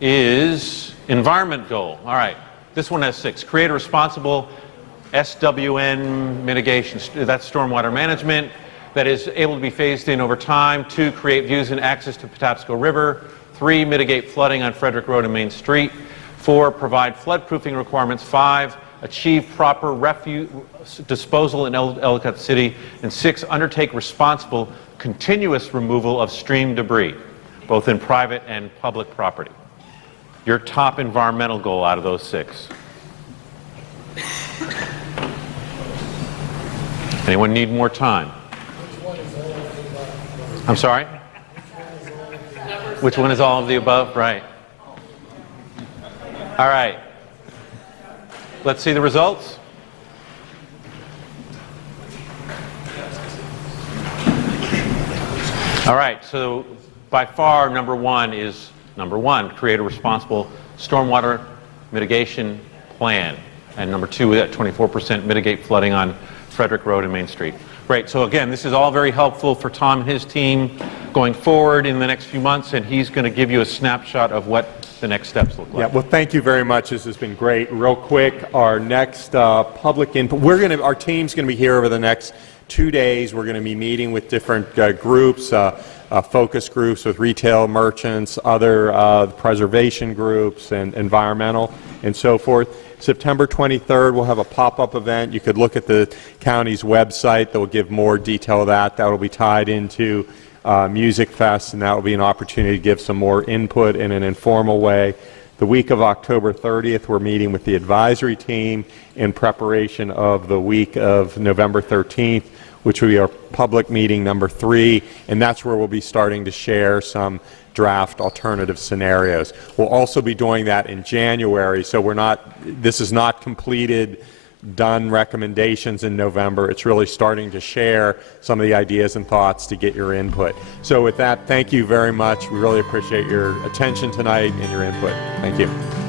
is environment goal. All right, this one has 6. Create a responsible SWN mitigation, that's stormwater management, that is able to be phased in over time. 2, create views and access to Patapsco River. 3, mitigate flooding on Frederick Road and Main Street. 4, provide floodproofing requirements. 5, achieve proper refuse disposal in Ellicott City. And 6, undertake responsible continuous removal of stream debris, both in private and public property. Your top environmental goal out of those 6. Anyone need more time? I'm sorry? Which one is all of the above? Right. All right. Let's see the results. All right, so by far number 1 is number 1, create a responsible stormwater mitigation plan. And number 2, at 24%, mitigate flooding on Frederick Road and Main Street. Great, so again, this is all very helpful for Tom and his team going forward in the next few months, and he's going to give you a snapshot of what the next steps look like. Yeah, well, thank you very much. This has been great. Real quick, our next public input, our team's going to be here over the next 2 days. We're going to be meeting with different groups, focus groups with retail merchants, other preservation groups, and environmental, and so forth. September 23rd, we'll have a pop-up event. You could look at the county's website. That will give more detail of that. That will be tied into Music Fest, and that will be an opportunity to give some more input in an informal way. The week of October 30th, we're meeting with the advisory team in preparation of the week of November 13th, which will be our public meeting number 3, and that's where we'll be starting to share some draft alternative scenarios. We'll also be doing that in January, so this is not completed, done recommendations in November. It's really starting to share some of the ideas and thoughts to get your input. So with that, thank you very much. We really appreciate your attention tonight and your input. Thank you.